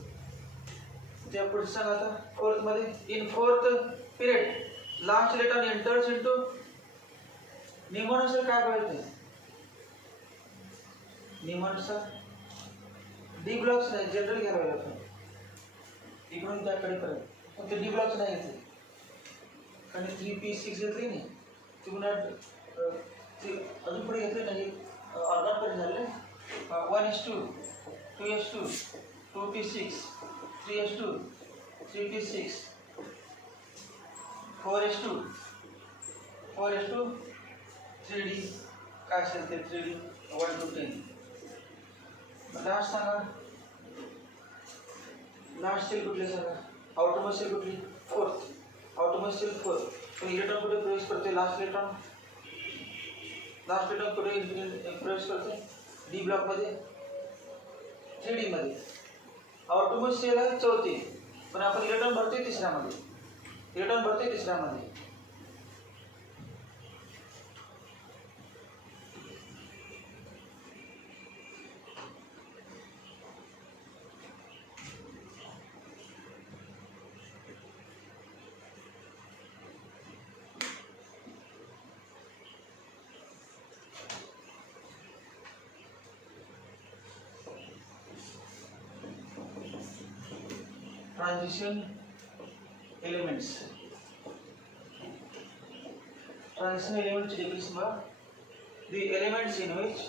त्या पुढे सांगा आता. फोर्थ मध्ये in fourth period last electron enters into नियमानुसार काय करायचं? नियमानुसार डी ब्लॉक्स नाही, जनरल घ्यायला पाहिजे आपण इकडून त्याकडे पर्यंत, पण ते डी ब्लॉक्स नाही घेतले आणि 3p6 घेतली नाही ती पुन्हा अजून पुढे घेतले नाही ऑर्गन कडे झाले 1:2 2:2 2p6 3:2 3p6 4:2 4:3d काय असेल ते 3d 1 to 10. लास्ट सांगा, लास्ट सेल कुठली सांगा, आउटमोस्ट सेल कुठली, फोर्थ आउटमोस्ट सेल फोर्थ. पण इलेक्ट्रॉन कुठे प्रवेश करते, लास्ट इलेक्ट्रॉन कुठे प्रवेश करते, डी ब्लॉक मध्ये 3d मध्ये. आउटमोस्ट सेल आहे चौथी, पण आपण इलेक्ट्रॉन भरते तिसऱ्यामध्ये, इलेक्ट्रॉन भरते तिसऱ्यामध्ये. Transition elements. Transition elements definition of the elements in which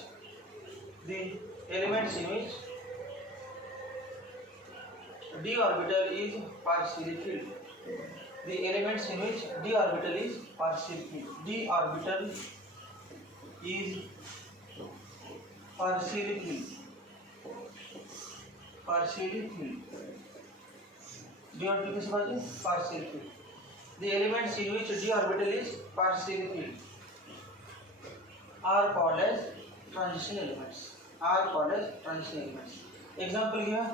d orbital is partially filled. The elements in which d orbital is partially filled. D orbital is partially filled. D orbital is partially filled. The elements in which d orbital is partially filled are called as transition elements. Example here,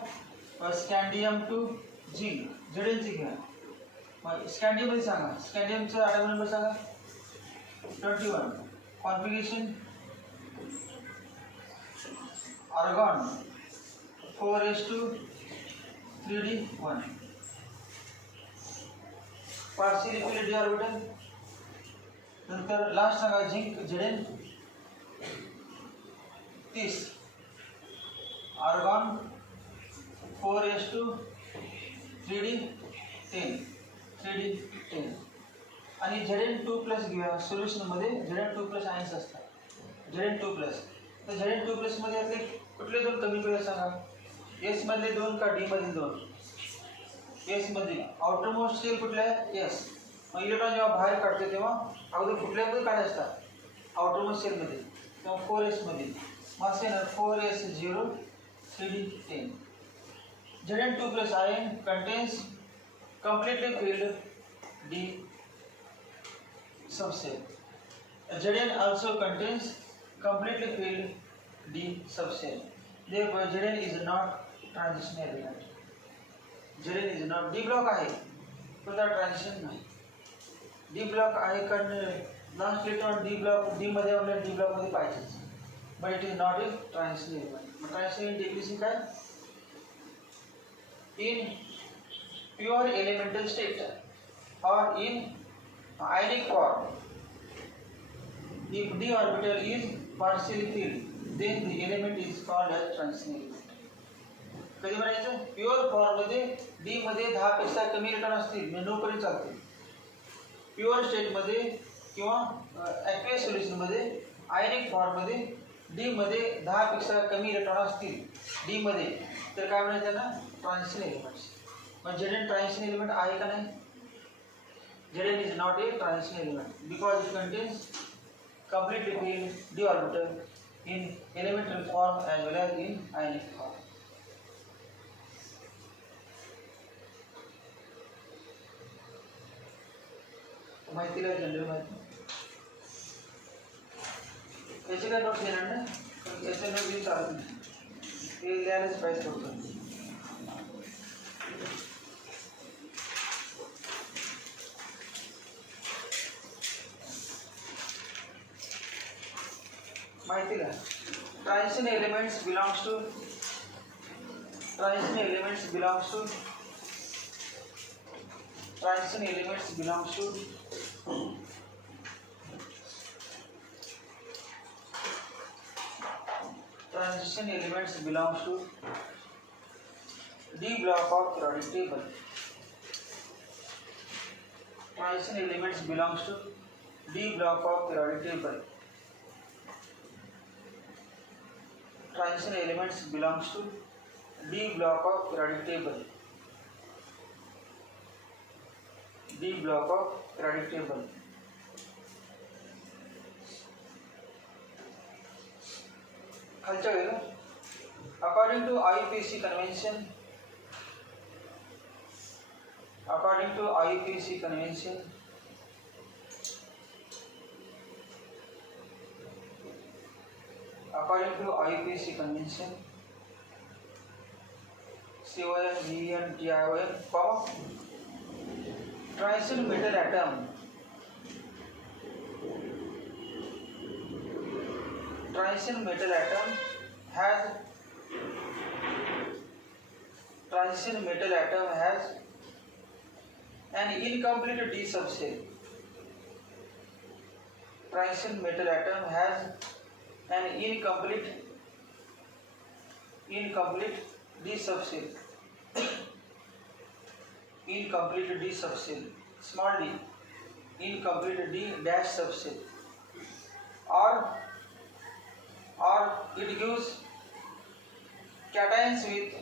scandium to zinc. Zn ची घ्या. स्कॅन्डियम मध्ये सांगा, स्कॅन्डियमचा आठवा number सांगा 21. Configuration argon 4:3d 1. partially filled d orbital. नंतर last सांगा zinc Zn 30, argon 4:3d 10 आणि Zn2+ घेऊया. सोल्युशन मध्ये Zn2+ आयन्स असतात, Zn2+. तर Zn2+ मध्ये यातले कुठले दोन कमी पडले सांगा, S मधले दोन का D मधले दोन. S मध्ये आउटरमोस्ट सेल कुठला आहे, S. मग इलेक्ट्रॉन जेव्हा बाहेर काढते तेव्हा अगोदर कुठल्यामध्ये काढायचे असतात, आउटरमोस्ट सेल मध्ये, तेव्हा 4s मध्ये. मग असे ना 4s0 3d 10. Zn2+ ion contains completely filled D subcell. Zn also contains completely filled D subcell. Therefore Zn is not transition element. Zn is not. D block आहे पण त्याला ट्रान्झिशन नाही. D block आहे कारण last electron D block D मध्ये आपल्याला D block मध्ये पाहिजेच, but it is not a transition element. मग transition definition काय, in pure elemental state or in ionic form, if d orbital is partially filled, then the element is called as transition element. कधी म्हणायचं, pure form मध्ये D मध्ये 10 पेक्षा कमी electron असतील म्हणजे नो पर्यंत चालते. प्युअर स्टेट मध्ये किंवा ॲक्वियस सोल्युशन मध्ये आयनिक फॉर्म मध्ये डी मध्ये 10 पेक्षा कमी इलेक्ट्रॉन असतील डी मध्ये, तर काय म्हणायचं ना, ट्रान्झिशन एलिमेंट्स. मग Zn ट्रान्झिशन एलिमेंट आहे का नाही, Zn is not a transition element because it contains completely filled d orbital in elemental form as well as in ionic form. माहितीला जनरल माहिती याचे काय नोट्स घेणार ना, याचे नोट घेऊन चालत नाही, हे लिहायलाच पाहिजे होतं. माहितीला transition elements belongs to transition elements belongs to D block of periodic table. Transition elements belongs to D block of periodic table. Transition elements belongs to D block of periodic table. D block of periodic table. According to IUPAC convention, according to IUPAC convention, according to IUPAC convention, CON, transition metal atom, transition metal atom has an incomplete D subshell. Transition metal atom has an incomplete D subshell. Incomplete D subshell, small d, incomplete D dash subshell, or it gives cations with,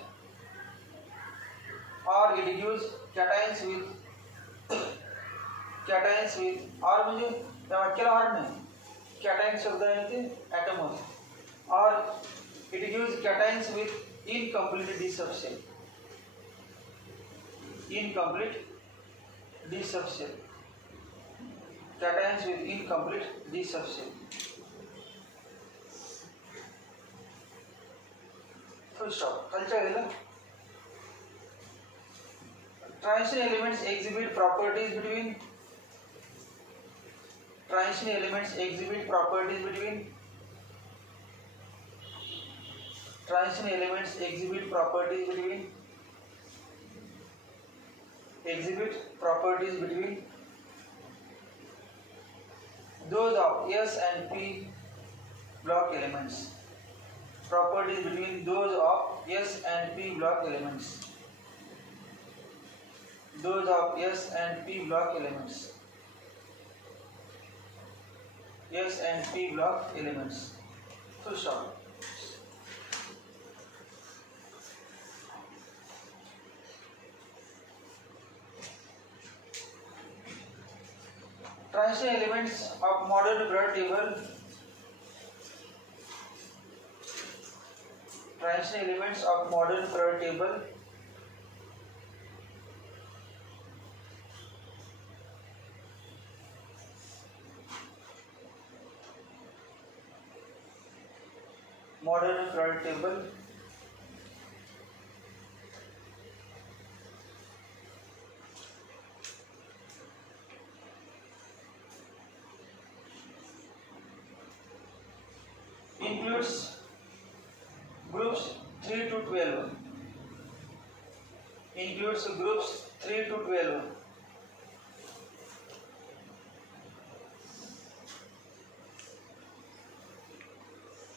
और म्हणजे या वाक्याला और नाही, cations शब्द आहे ते atom होते, or it gives cations with incomplete D subshell. Incomplete D subshell. Cations with incomplete D subshell. Full stop. Transition elements exhibit properties between. Transition elements exhibit properties between. Transition elements exhibit properties between. Exhibit properties between those of S and P block elements. Properties between those of S and P block elements. Those of S and P block elements. S and P block elements. Full stop. Transition elements of modern periodic table. Transition elements of modern periodic table. Modern periodic table. Includes groups 3 to 12. Includes groups 3 to 12.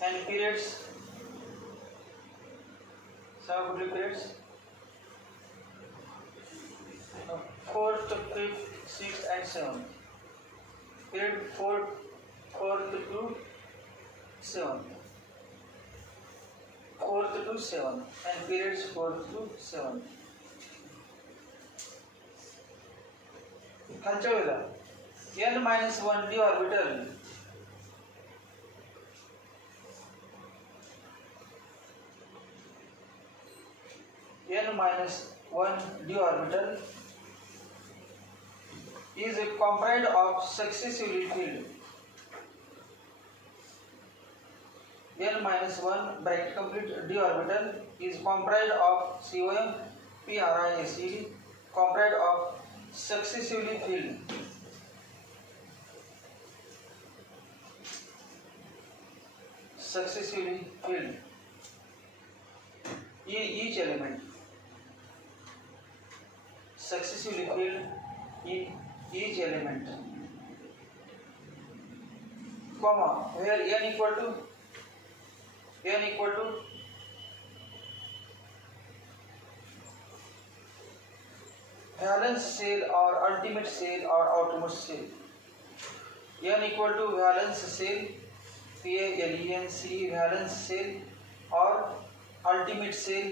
And periods, sub-group periods, 4th, 5th, 6th and 7th. Period 4th to 7th. 4th to 7th and periods 4th to 7th. खालच्या वेळेला n-1 d orbital n-1 d orbital is comprised of successively filled n-1 bracket complete d orbital is comprised of COM PRISED comprised of successively filled each element successively filled in each element comma where n equal to valence shell or ultimate shell or outermost shell. N equal to valence shell, VALENCE, valence shell or ultimate shell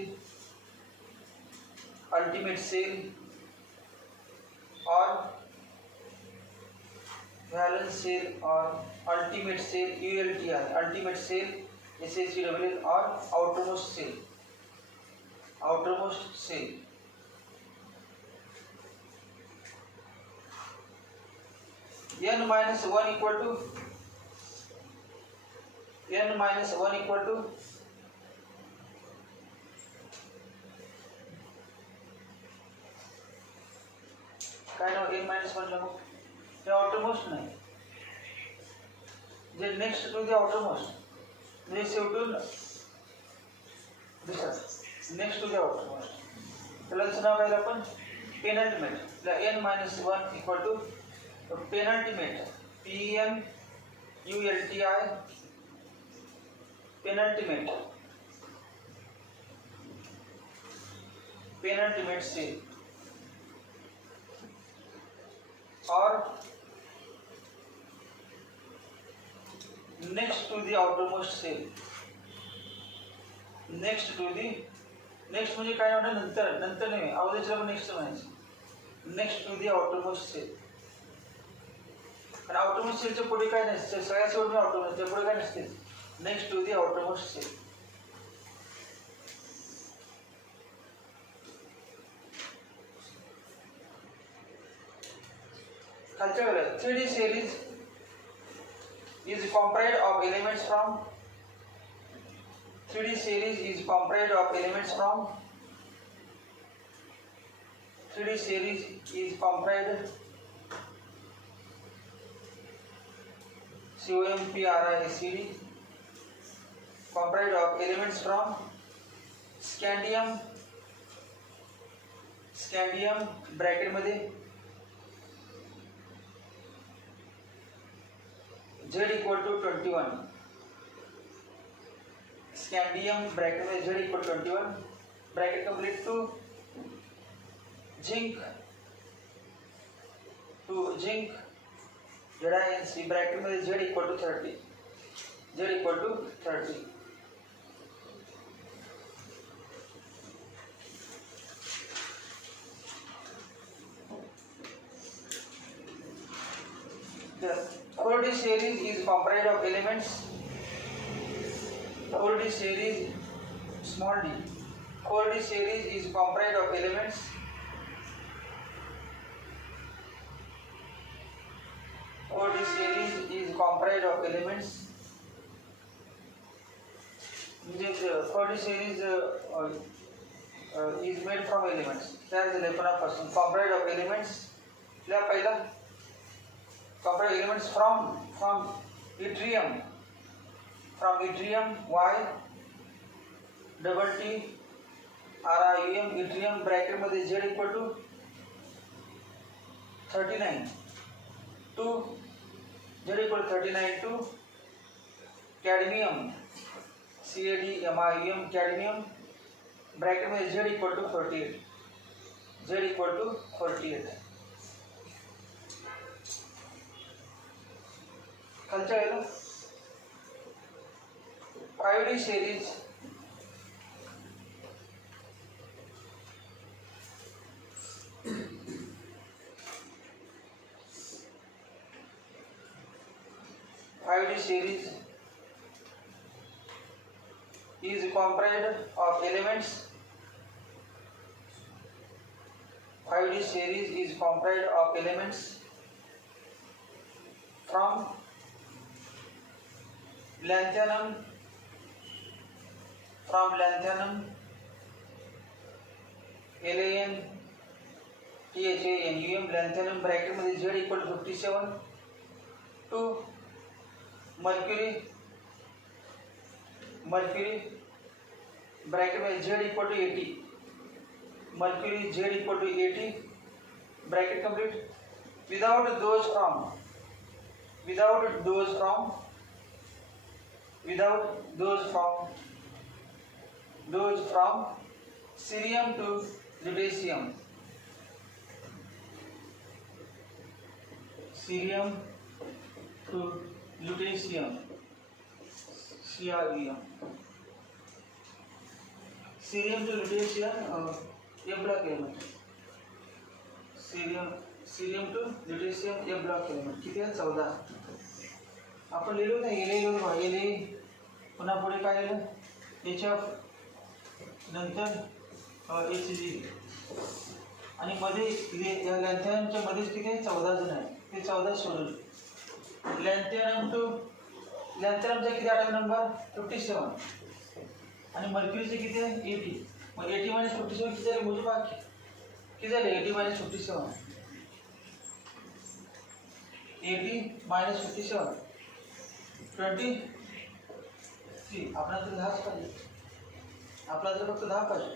or valence shell or ultimate shell, ULTI, ultimate shell, SHELL or outermost shell. N minus 1 equal to काय नाव N minus 1 ला मग ते outermost नाही, जे next to the outermost म्हणजे शेवटून दुसरा next to the outermost त्याला दुसरं नाव काय आपण penultimate. N minus 1 equal to penultimate, PENULTI, penultimate shell or next to the outermost shell. next म्हणजे काय म्हणतात नंतर नाही, अगोदरच्या पण नेक्स्ट म्हणायचं. next to the outermost shell. आणि outermost shellच्या पुढे काय नसते, सगळ्या शेवटी outermost च्या पुढे काय नसते, next to the outermost shell. खालच्या वेळेला 3D series is comprised of elements from 3D series is comprised of elements from 3D series is comprised COMPRISED comprised of elements from scandium bracket मध्ये Z equal to 21, scandium bracket में Z equal to 21, bracket complete to zinc ZnC bracket में Z equal to 30. The 4D series is comprised of elements. 4D series, small d. 4D series is comprised of elements. Means 4D series is made from elements. That is the person comprised of elements. क्या पहला comprised elements from yttrium, Y double T RIUM, yttrium bracket मध्ये Z equal to 39 to Z equal to 39 to cadmium CADMIUM cadmium bracket में Z equal to 48. खालच्या वेळेला 5D series is comprised of elements. 5D series is comprised of elements from lanthanum, LAN THANUM, lanthanum bracket मध्ये Z equal to 57 to mercury bracket में Z equal to 80, Z equal to 80 bracket complete. Without those from cerium to lutetium, cerium to lutetium, CREM, cerium to lutetium a block element, cerium to lutetium a block element किती आहे 14. आपण लिहिलो नाही, लिहिलो पुन्हा पुढे काय लिहिलं HF, नंतर HG, आणि मध्ये या लॅन्थेनच्या मध्येच किती आहे 14 जण आहे, ते 14 सोडून लॅन्थेनमचा किती आठवा नंबर 57, आणि मर्क्युरीचे किती आहे 80. मग 80 - 57 किती झाले मोजू बाकी, किती झाले 80 - 57, 80 - 57 23. आपल्याला तर 10च पाहिजे, आपल्याला तर फक्त 10 पाहिजे.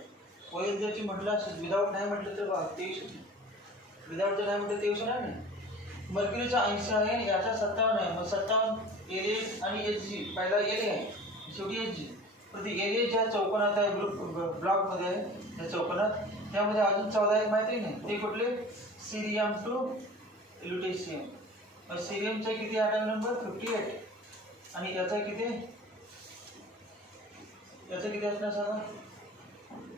वैध जर म्हटलं असेल विदाऊट नाही म्हटलं तर 23 होती, विदाऊट जर नाही म्हटलं 23 होणार नाही. मर्क्युरीचा 80 आहे, याचा 57 आहे. मग 57 LH आणि HG, पहिला LA आहे शेवटी HG. पण ते LA ज्या चौकोनात आहे, ब्लॉकमध्ये आहे त्या चौकोनात, त्यामध्ये अजून 14 आहे माहिती नाही, ते कुठले सीरियम टू लुटेशियम. मग सीरियमचा किती आठवा नंबर 58, आणि याचा किती असणार सांगा.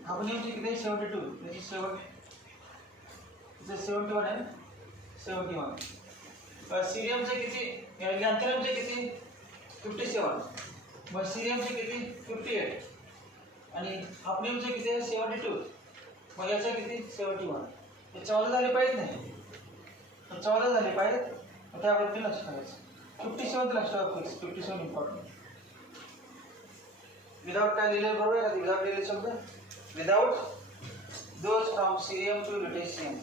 हार्मोनियमचे किती 72, याची 71 आहे, 71. सीरियमचे किती, लॅन्थेनमचे किती 57, मग सीरियमचे किती 58, आणि हार्मोनियमचे किती आहे 72, मग याचा किती 71. हे 14 झाले पाहिजेत नाही, 14 झाले पाहिजेत, मग त्याबद्दल लक्ष करायचं. 57 लक्ष ठेवा, 57 इम्पॉर्टंट. विदाउट काय लिहिलं बरोबर आहे का, विदाउट लिहिले शब्द, without those from cerium to lutetium.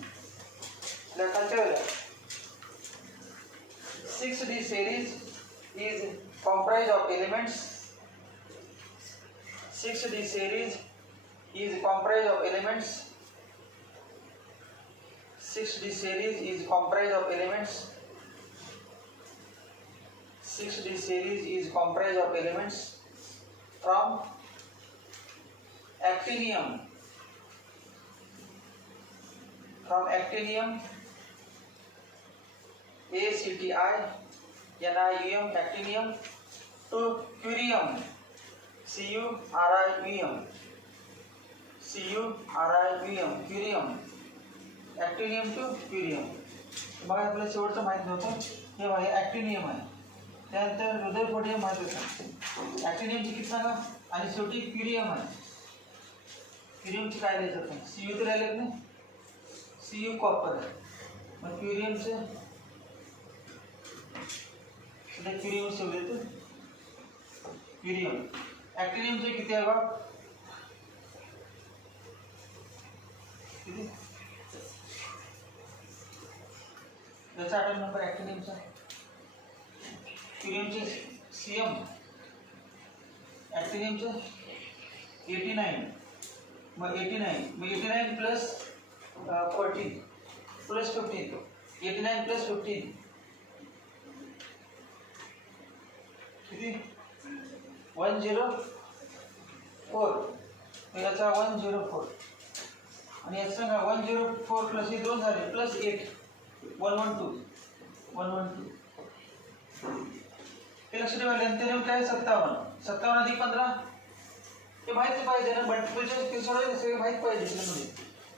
खालच्या वेळेला 6D series is comprised of elements. 6D series is comprised of elements. 6D series is comprised of elements. 6D series is comprised of elements from actinium, ACTI, NiUm, actinium, to curium, CuRium, curium, actinium to curium. मग आपल्याला शेवटचं माहीत नव्हतं, हे बघा ॲक्टिनियम आहे, त्यानंतर रुदरफोर्डियम माहीत होतं, ॲक्टिनियमची किती सांगा, आणि शेवटी क्युरियम आहे. क्युरियमची काय लिहायचं आपण, Cu तर राहिलेत नाही, Cu कॉपर आहे, मग क्युरियमचं क्युरियम शेवट येतं, क्युरियम. ॲक्टिनियमचे किती आहे बघ, किती, याचा 8 नंबर ॲक्टिनियमचा. क्युरियमचे CM, ॲक्टिनियमचं 89, मग 89 प्लस 14 प्लस 15, 89 प्लस 15 किती 104, याचा 104, आणि याचं सांगा 104 प्लस हे 2 झाले प्लस 8 112. ते लक्ष ठेवा. लॅन्थेनम काय 57 अधिक 15 हे माहिती पाहिजे ना, मल्टिपलचे सोडवायचे सगळे माहिती पाहिजे त्यामध्ये.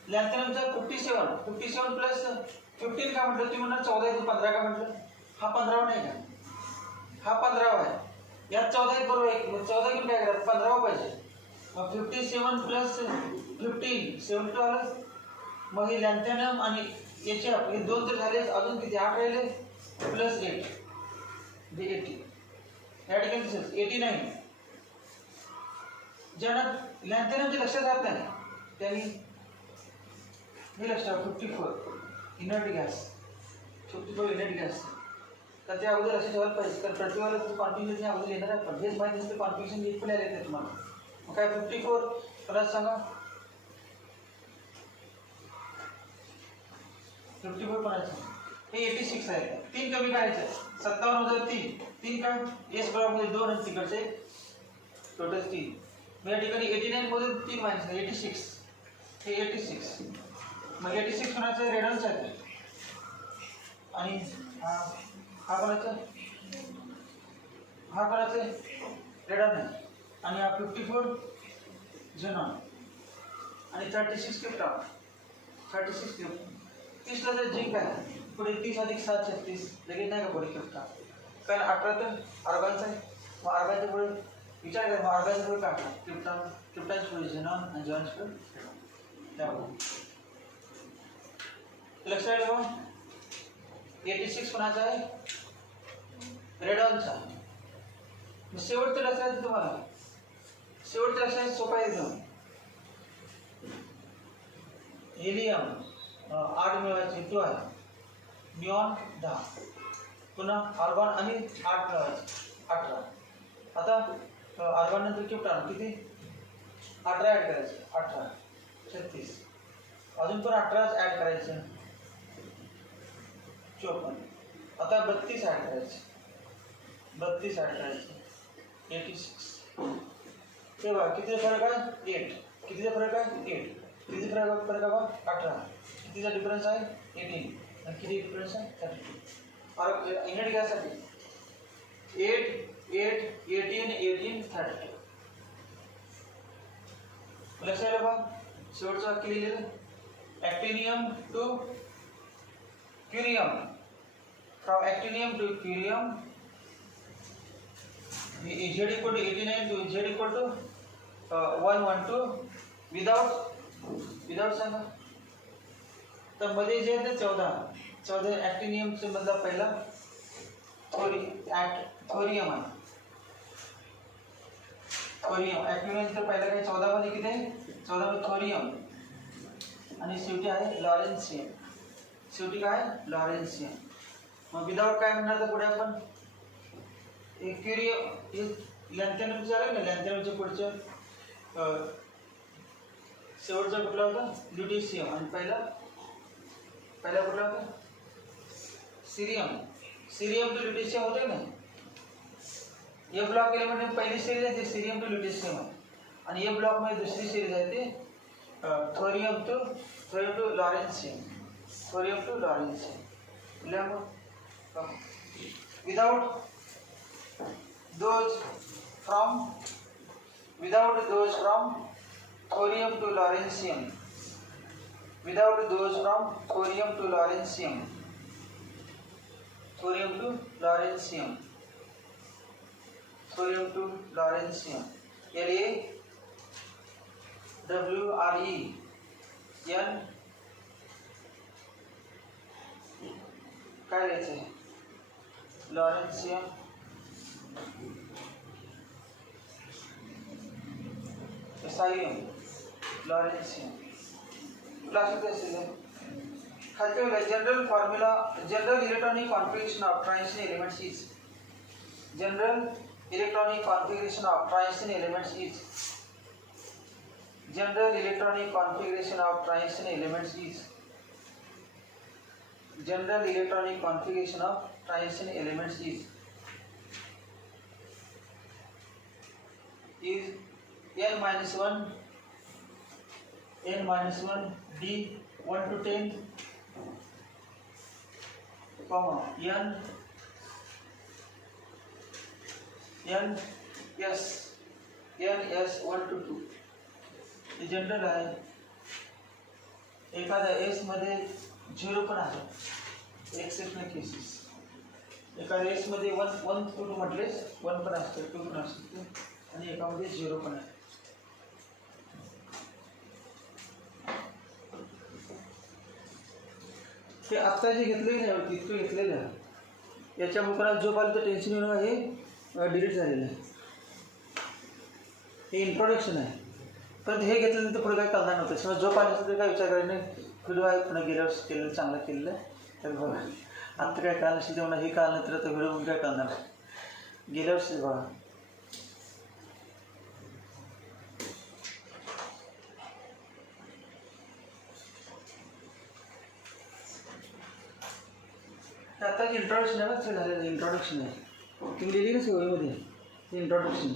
लॅन्थेनमचा 57 प्लस 15 का म्हटलं तुम्ही म्हणणार 14 आहे 15 का म्हटलं, हा 15 नाही का, हा 15 आहे, यात 14 बरोबर आहे, मग 14 घेऊन काय करा 15 पाहिजे. मग 57 प्लस 15 72 आलं. मग हे लॅन्थेनम आणि याचे हे 2 तर झाले, अजून किती 8 राहिले प्लस 8 जे 80. या ठिकाणी 89. ज्यांना लॅन्थेनमचे लक्षात राहत नाही त्यांनी हे लक्षात 54 इनर्ट गॅस, 54 इनर्ट गॅस, तर त्या अगोदर लक्षात ठेवायला पाहिजे, कारण प्रतिभाला तुम्ही कॉन्फिगरेशन अगोदर येणार आहे, पण हेच माहिती नसते कॉन्फिगरेशन येत पण आले तुम्हाला. मग काय 54 प्लस सांगा 54 पण हे 86 आहे. 3 कमी करायचं 57 काय एस बरोबर 2 आणि तिकडचे टोटल 3. मग या ठिकाणी 89 मधून 3 मायनस 86, हे 86. मग 86 कोणाचं रेडॉन्स आहे, आणि हा कोणाचा आहे रेडॉन आहे आणि हा 54 झेनॉन आणि 36 क्रिप्टॉन 36 क्रिप्टॉन 30ला जर जिंक आहे पुढे 30 अधिक 7 36 लगेच नाही का पुढे क्रिप्टॉन कारण 18 तर आर्गॉनचा आहे मग आर्गॉनच्या पुढे विचार कर मग आर्गॉनच्या पुढे टाकला क्रिप्टॉनच्या पुढे झेनॉन आणि झेनॉनच्या पुढे त्यामुळे लक्षात ठेवा 86 कोणाचा आहे रेडॉनचा शेवटचं लक्षात तुम्हाला शेवटचं लक्षात सोपा आहे एकदम हेलियम 8 मिळवायचे 2 आहे निऑन 10 पुन्हा आर्गॉन आणि 8 मिळवायचे 18 आता आर्गॉन नंतर क्रिप्टॉन किती 18 ॲड करायचे 18 36 अजून पण 18 ॲड करायचे 54 आता 32 ॲड करायचे 32 ॲड करायचे 86 ते बघा कितीचा फरक आहे 8 कितीचा फरक आहे 8 कितीचा फरक आहे 18 कितीचा डिफरन्स आहे 18 आणि किती डिफरन्स आहे 32 और युनिट घ्यासाठी 8 8 18 18 32 लक्षात आलं बघा शेवटचं वाक्य लिहिलेलं actinium to curium from actinium to curium Z equal to 89 to Z equal to 112 without सांगा तर मध्ये जे आहे ते 14 ॲक्टिनियमचा मधला पहिला थोरियम आहे थोरियम ॲक्टिनियमचा पहिला काय 14 मध्ये किती आहे 14 मध्ये थोरियम आणि शेवटी आहे लॉरेन्सियम शेवटी काय लॉरेन्सियम मग विदाउट काय म्हणणार तर पुढे आपण एक क्युरियम हे लॅन्थेनम झालं ना लॅन्थेनमच्या पुढचं शेवटचा कुठला होता ल्युटेशियम आणि पहिला कुठला होता सिरियम टू ल्युटेशियम होते ना ए ब्लॉक एलिमेंट पहिली सिरीज आहे ते सिरियम टू ल्युटेशियम आहे आणि ए ब्लॉक मध्ये दुसरी सिरीज आहे ते thorium to lawrencium without those from thorium to lawrencium LAWREN काय लिहायचं आहे लॉरेन्सियम सारियम लॉरेन्सियम क्लासिक खालच्या general formula general electronic configuration of transition elements is general electronic configuration of transition elements is general electronic configuration of transition elements is general electronic configuration of transition elements is n-1 d 1 to 10 comma n s 1 to 2 हे general आहे एखाद्या S मध्ये 0 पण आहे exceptional cases एखाद्या S मध्ये 1 to 2 म्हटलेस 1 पण असते 2 पण असते आणि एकामध्ये 0 पण आहे ते आत्ता जे घेतलेलं आहे तितकं घेतलेलं आहे याच्या मुखात जो पाहिलं तर टेन्शन येऊ नका हे डिलीट झालेलं आहे हे इंट्रोडक्शन आहे पण हे घेतल्यानंतर पुढे काही कळणार नव्हतं समजा जो पाहिजे तर काय विचार करायला नाही व्हिडिओ आहे पुन्हा गेल्यावर केलेलं चांगलं केलेलं आहे तर बघा आत्ता काय कळलं नसेल तेव्हा हे कळलं तर आता व्हिडिओ काय कळणार गेल्यावर्षी बघा आता इंट्रोडक्शन आहे ना ते झालेलं इंट्रोडक्शन आहे तुम्ही लिहिली ना सवयीमध्ये इंट्रोडक्शन